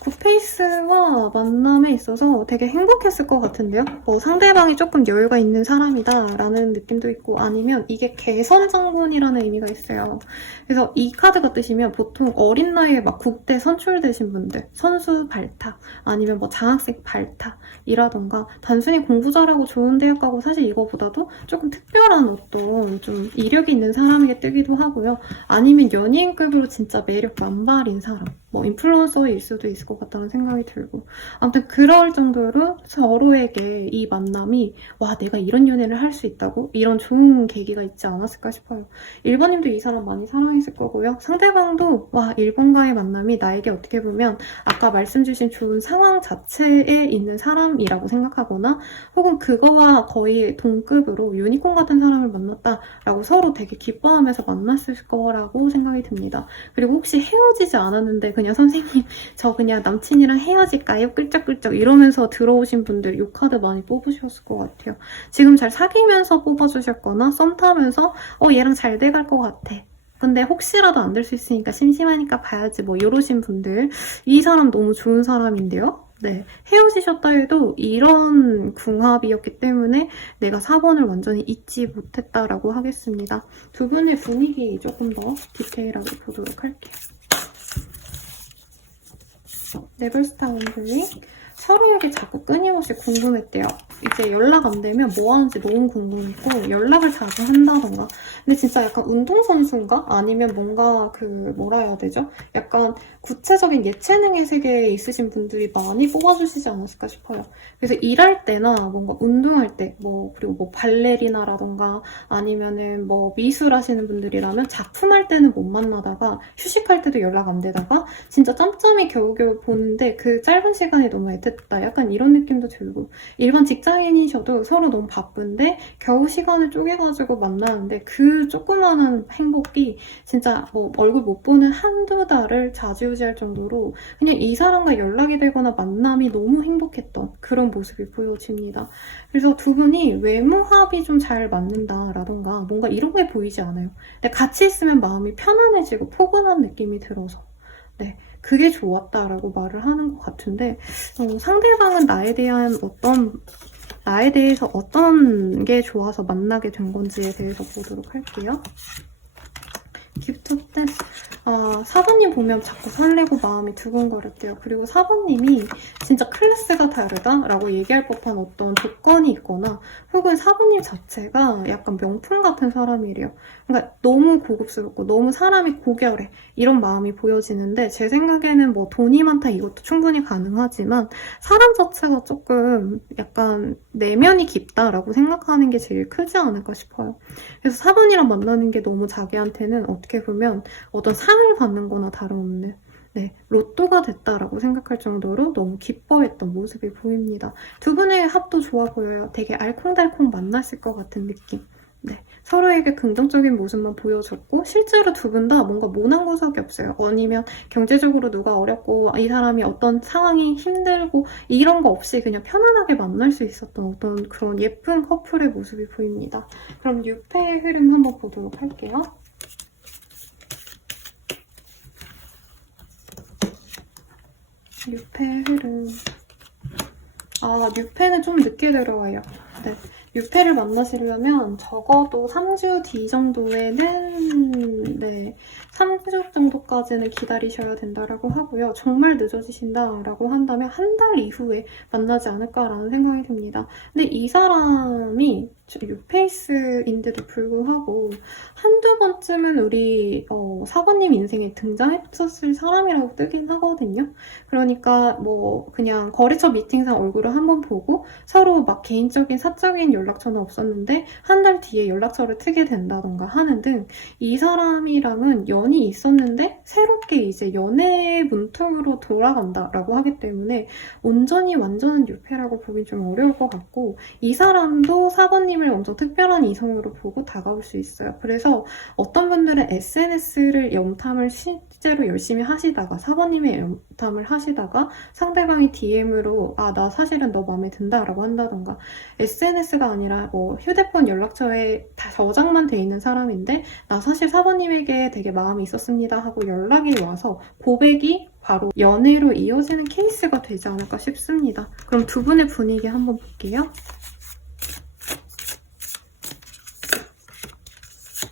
굿페이스와 만남에 있어서 되게 행복했을 것 같은데요? 뭐 상대방이 조금 여유가 있는 사람이다 라는 느낌도 있고 아니면 이게 개선장군이라는 의미가 있어요. 그래서 이 카드가 뜨시면 보통 어린 나이에 막 국대 선출되신 분들, 선수 발탁 아니면 뭐 장학생 발탁이라던가 단순히 공부 잘하고 좋은 대학 가고 사실 이거보다도 조금 특별한 어떤 좀 이력이 있는 사람에게 뜨기도 하고요. 아니면 연예인급으로 진짜 매력 만발인 사람, 뭐 인플루언서일 수도 있을 것 같다는 생각이 들고 아무튼 그럴 정도로 서로에게 이 만남이 와 내가 이런 연애를 할 수 있다고? 이런 좋은 계기가 있지 않았을까 싶어요. 1번님도 이 사람 많이 사랑했을 거고요. 상대방도 와 1번과의 만남이 나에게 어떻게 보면 아까 말씀 주신 좋은 상황 자체에 있는 사람이라고 생각하거나 혹은 그거와 거의 동급으로 유니콘 같은 사람을 만났다라고 서로 되게 기뻐하면서 만났을 거라고 생각이 듭니다. 그리고 혹시 헤어지지 않았는데 그냥 선생님 저 그냥 남친이랑 헤어질까요? 끌쩍끌쩍 이러면서 들어오신 분들 이 카드 많이 뽑으셨을 것 같아요. 지금 잘 사귀면서 뽑아주셨거나 썸 타면서 얘랑 잘 돼갈 것 같아. 근데 혹시라도 안 될 수 있으니까 심심하니까 봐야지 뭐 이러신 분들 이 사람 너무 좋은 사람인데요? 네, 헤어지셨다 해도 이런 궁합이었기 때문에 내가 4번을 완전히 잊지 못했다라고 하겠습니다. 두 분의 분위기 조금 더 디테일하게 보도록 할게요. 네벌스타 원블링 서로에게 자꾸 끊임없이 궁금했대요. 이제 연락 안 되면 뭐 하는지 너무 궁금했고 연락을 자주 한다던가 근데 진짜 약간 운동선수인가? 아니면 뭔가 뭐라 해야 되죠? 약간 구체적인 예체능의 세계에 있으신 분들이 많이 뽑아주시지 않았을까 싶어요. 그래서 일할 때나 뭔가 운동할 때 그리고 뭐 발레리나라던가 아니면은 뭐 미술하시는 분들이라면 작품할 때는 못 만나다가 휴식할 때도 연락 안 되다가 진짜 짬짬이 겨우겨우 보는데 그 짧은 시간이 너무 애틋했다. 약간 이런 느낌도 들고 일반 직장인이셔도 서로 너무 바쁜데 겨우 시간을 쪼개가지고 만나는데 그 조그마한 행복이 진짜 뭐 얼굴 못 보는 한두 달을 좌지우지할 정도로 그냥 이 사람과 연락이 되거나 만남이 너무 행복했던 그런 모습이 보여집니다. 그래서 두 분이 외모합이 좀 잘 맞는다라던가 뭔가 이런 게 보이지 않아요. 근데 같이 있으면 마음이 편안해지고 포근한 느낌이 들어서 네, 그게 좋았다라고 말을 하는 것 같은데 상대방은 나에 대해서 어떤 게 좋아서 만나게 된 건지에 대해서 보도록 할게요. 기프트 댄스. 4번님 보면 자꾸 설레고 마음이 두근거렸대요. 그리고 4번님이 진짜 클래스가 다르다라고 얘기할 법한 어떤 조건이 있거나 혹은 4번님 자체가 약간 명품 같은 사람이래요. 그러니까 너무 고급스럽고 너무 사람이 고결해. 이런 마음이 보여지는데 제 생각에는 뭐 돈이 많다 이것도 충분히 가능하지만 사람 자체가 조금 약간 내면이 깊다라고 생각하는 게 제일 크지 않을까 싶어요. 그래서 4번이랑 만나는 게 너무 자기한테는 어떻게 보면 어떤 상을 받는 거나 다름없는 로또가 됐다라고 생각할 정도로 너무 기뻐했던 모습이 보입니다. 두 분의 합도 좋아 보여요. 되게 알콩달콩 만났을 것 같은 느낌. 서로에게 긍정적인 모습만 보여줬고 실제로 두 분 다 뭔가 모난 구석이 없어요. 아니면 경제적으로 누가 어렵고 이 사람이 어떤 상황이 힘들고 이런 거 없이 그냥 편안하게 만날 수 있었던 어떤 그런 예쁜 커플의 모습이 보입니다. 그럼 6패의 흐름 한번 보도록 할게요. 6패의 흐름. 6패는 좀 늦게 들어와요. 6패를 만나시려면 적어도 3주 뒤 정도에는 3주 정도까지는 기다리셔야 된다라고 하고요. 정말 늦어지신다라고 한다면 한 달 이후에 만나지 않을까라는 생각이 듭니다. 근데 이 사람이 뉴페이스인데도 불구하고 한두 번쯤은 우리 사관님 인생에 등장했었을 사람이라고 뜨긴 하거든요. 그러니까 뭐 그냥 거래처 미팅상 얼굴을 한번 보고 서로 막 개인적인 사적인 연락처는 없었는데 한 달 뒤에 연락처를 트게 된다던가 하는 등 이 사람이랑은 연이 있었는데 새롭게 이제 연애의 문턱으로 돌아간다라고 하기 때문에 온전히 완전한 뉴페라고 보긴 좀 어려울 것 같고, 이 사람도 사관님을 엄청 특별한 이성으로 보고 다가올 수 있어요. 그래서 어떤 분들은 SNS를 염탐을 실제로 열심히 하시다가 사관님의 염탐을 하시다가 상대방이 DM으로 나 사실은 너 마음에 든다 라고 한다던가, SNS가 아니라 뭐 휴대폰 연락처에 다 저장만 돼 있는 사람인데 나 사실 사관님에게 되게 마음이 있었습니다 하고 연락이 와서 고백이 바로 연애로 이어지는 케이스가 되지 않을까 싶습니다. 그럼 두 분의 분위기 한번 볼게요.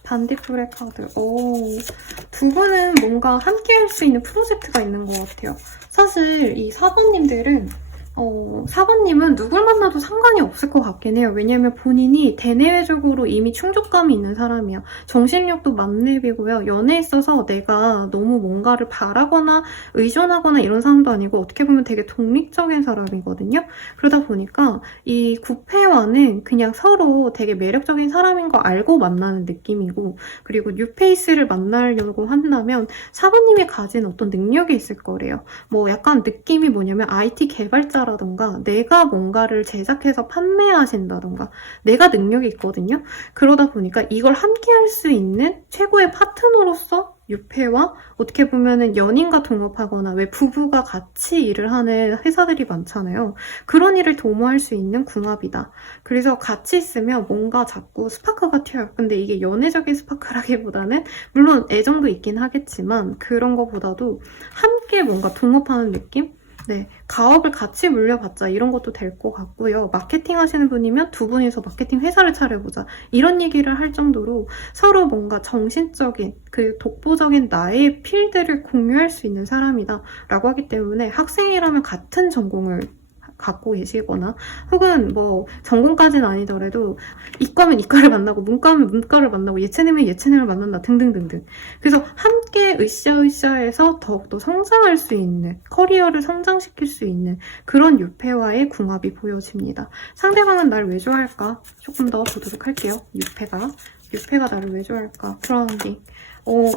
반딧불의 카드. 두 분은 뭔가 함께 할 수 있는 프로젝트가 있는 것 같아요. 사실 이 사번님들은 사관님은 누굴 만나도 상관이 없을 것 같긴 해요. 왜냐면 본인이 대내외적으로 이미 충족감이 있는 사람이야. 정신력도 만렙이고요. 연애에 있어서 내가 너무 뭔가를 바라거나 의존하거나 이런 사람도 아니고 어떻게 보면 되게 독립적인 사람이거든요. 그러다 보니까 이 구패와는 그냥 서로 되게 매력적인 사람인 거 알고 만나는 느낌이고, 그리고 뉴페이스를 만나려고 한다면 사관님이 가진 어떤 능력이 있을 거래요. 뭐 약간 느낌이 뭐냐면 IT 개발자 라던가 내가 뭔가를 제작해서 판매하신다던가 내가 능력이 있거든요. 그러다 보니까 이걸 함께 할 수 있는 최고의 파트너로서 유패와 어떻게 보면은 연인과 동업하거나 왜 부부가 같이 일을 하는 회사들이 많잖아요. 그런 일을 도모할 수 있는 궁합이다. 그래서 같이 있으면 뭔가 자꾸 스파크가 튀어요. 근데 이게 연애적인 스파크라기보다는 물론 애정도 있긴 하겠지만 그런 거보다도 함께 뭔가 동업하는 느낌? 네, 가업을 같이 물려받자 이런 것도 될 것 같고요. 마케팅 하시는 분이면 두 분이서 마케팅 회사를 차려보자 이런 얘기를 할 정도로 서로 뭔가 정신적인 그 독보적인 나의 필드를 공유할 수 있는 사람이다 라고 하기 때문에, 학생이라면 같은 전공을 갖고 계시거나 혹은 뭐 전공까지는 아니더라도 이과면 이과를 만나고 문과면 문과를 만나고 예체능이면 예체능을 만난다 등등등등. 그래서 함께 으쌰으쌰해서 더욱더 성장할 수 있는, 커리어를 성장시킬 수 있는 그런 유패와의 궁합이 보여집니다. 상대방은 날 왜 좋아할까? 조금 더 보도록 할게요. 유패가 나를 왜 좋아할까? 브라운딩.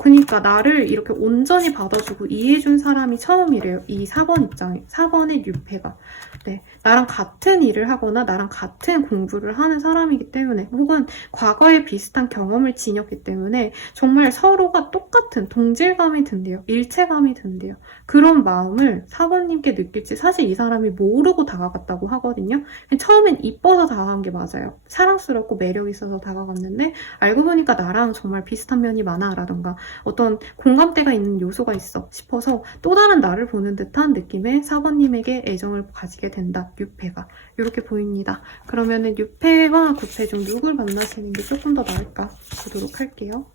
그니까 나를 이렇게 온전히 받아주고 이해해준 사람이 처음이래요. 이 4번 입장에. 4번의 유패가. 네, 나랑 같은 일을 하거나 나랑 같은 공부를 하는 사람이기 때문에, 혹은 과거에 비슷한 경험을 지녔기 때문에 정말 서로가 똑같은 동질감이 든대요. 일체감이 든대요. 그런 마음을 4번님께 느낄지 사실 이 사람이 모르고 다가갔다고 하거든요. 처음엔 이뻐서 다가간 게 맞아요. 사랑스럽고 매력 있어서 다가갔는데 알고 보니까 나랑 정말 비슷한 면이 많아 라던가 어떤 공감대가 있는 요소가 있어 싶어서 또 다른 나를 보는 듯한 느낌의 4번님에게 애정을 가지게 된다. 유패가. 이렇게 보입니다. 그러면은 유패와 구패 중 누굴 만나시는 게 조금 더 나을까 보도록 할게요.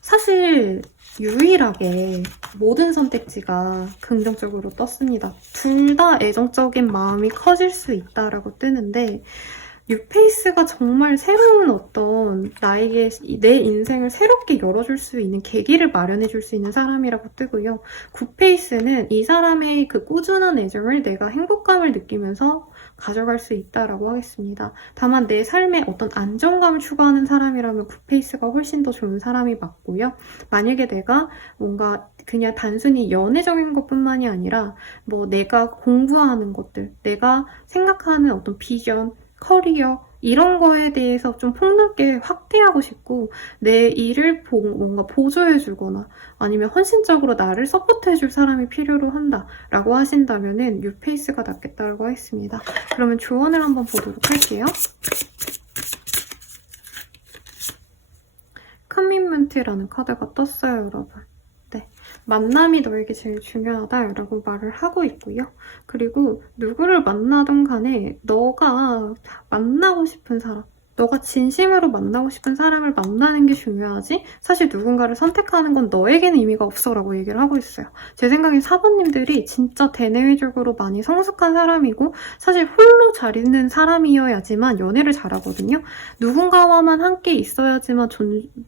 사실 유일하게 모든 선택지가 긍정적으로 떴습니다. 둘 다 애정적인 마음이 커질 수 있다라고 뜨는데, 뉴페이스가 정말 새로운 어떤 나에게 내 인생을 새롭게 열어줄 수 있는 계기를 마련해줄 수 있는 사람이라고 뜨고요. 굿페이스는 이 사람의 그 꾸준한 애정을 내가 행복감을 느끼면서 가져갈 수 있다라고 하겠습니다. 다만 내 삶에 어떤 안정감을 추구하는 사람이라면 굿페이스가 훨씬 더 좋은 사람이 맞고요. 만약에 내가 뭔가 그냥 단순히 연애적인 것뿐만이 아니라 뭐 내가 공부하는 것들, 내가 생각하는 어떤 비전, 커리어 이런 거에 대해서 좀 폭넓게 확대하고 싶고 내 일을 뭔가 보조해주거나 아니면 헌신적으로 나를 서포트해줄 사람이 필요로 한다 라고 하신다면은 뉴페이스가 낫겠다고 하겠습니다. 그러면 조언을 한번 보도록 할게요. 커미트먼트라는 카드가 떴어요, 여러분. 만남이 너에게 제일 중요하다라고 말을 하고 있고요. 그리고 누구를 만나든 간에 너가 만나고 싶은 사람, 너가 진심으로 만나고 싶은 사람을 만나는 게 중요하지 사실 누군가를 선택하는 건 너에게는 의미가 없어라고 얘기를 하고 있어요. 제 생각엔 사모님들이 진짜 대내외적으로 많이 성숙한 사람이고 사실 홀로 잘 있는 사람이어야지만 연애를 잘하거든요. 누군가와만 함께 있어야지만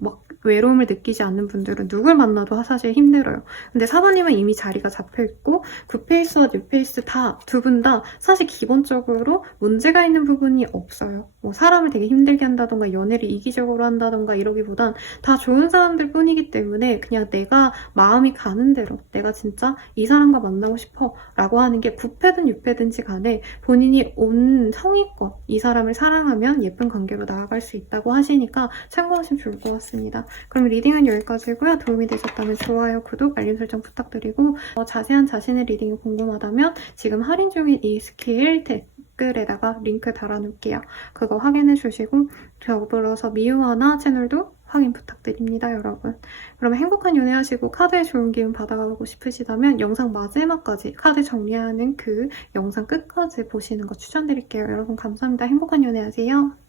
막 외로움을 느끼지 않는 분들은 누굴 만나도 사실 힘들어요. 근데 사모님은 이미 자리가 잡혀있고 굿페이스와 뉴페이스 다 두 분 다 사실 기본적으로 문제가 있는 부분이 없어요. 뭐 사람을 되게 힘들게 한다던가 연애를 이기적으로 한다던가 이러기보단 다 좋은 사람들 뿐이기 때문에 그냥 내가 마음이 가는 대로 내가 진짜 이 사람과 만나고 싶어 라고 하는 게 9패든 6패든지 간에 본인이 온 성의껏 이 사람을 사랑하면 예쁜 관계로 나아갈 수 있다고 하시니까 참고하시면 좋을 것 같습니다. 그럼 리딩은 여기까지고요. 도움이 되셨다면 좋아요, 구독, 알림 설정 부탁드리고 자세한 자신의 리딩이 궁금하다면 지금 할인 중인 이 스킬 댓글에다가 링크 달아놓을게요. 그거 확인해 주시고 더불어서 미우하나 채널도 확인 부탁드립니다, 여러분. 그러면 행복한 연애하시고 카드에 좋은 기운 받아가고 싶으시다면 영상 마지막까지 카드 정리하는 그 영상 끝까지 보시는 거 추천드릴게요. 여러분 감사합니다. 행복한 연애하세요.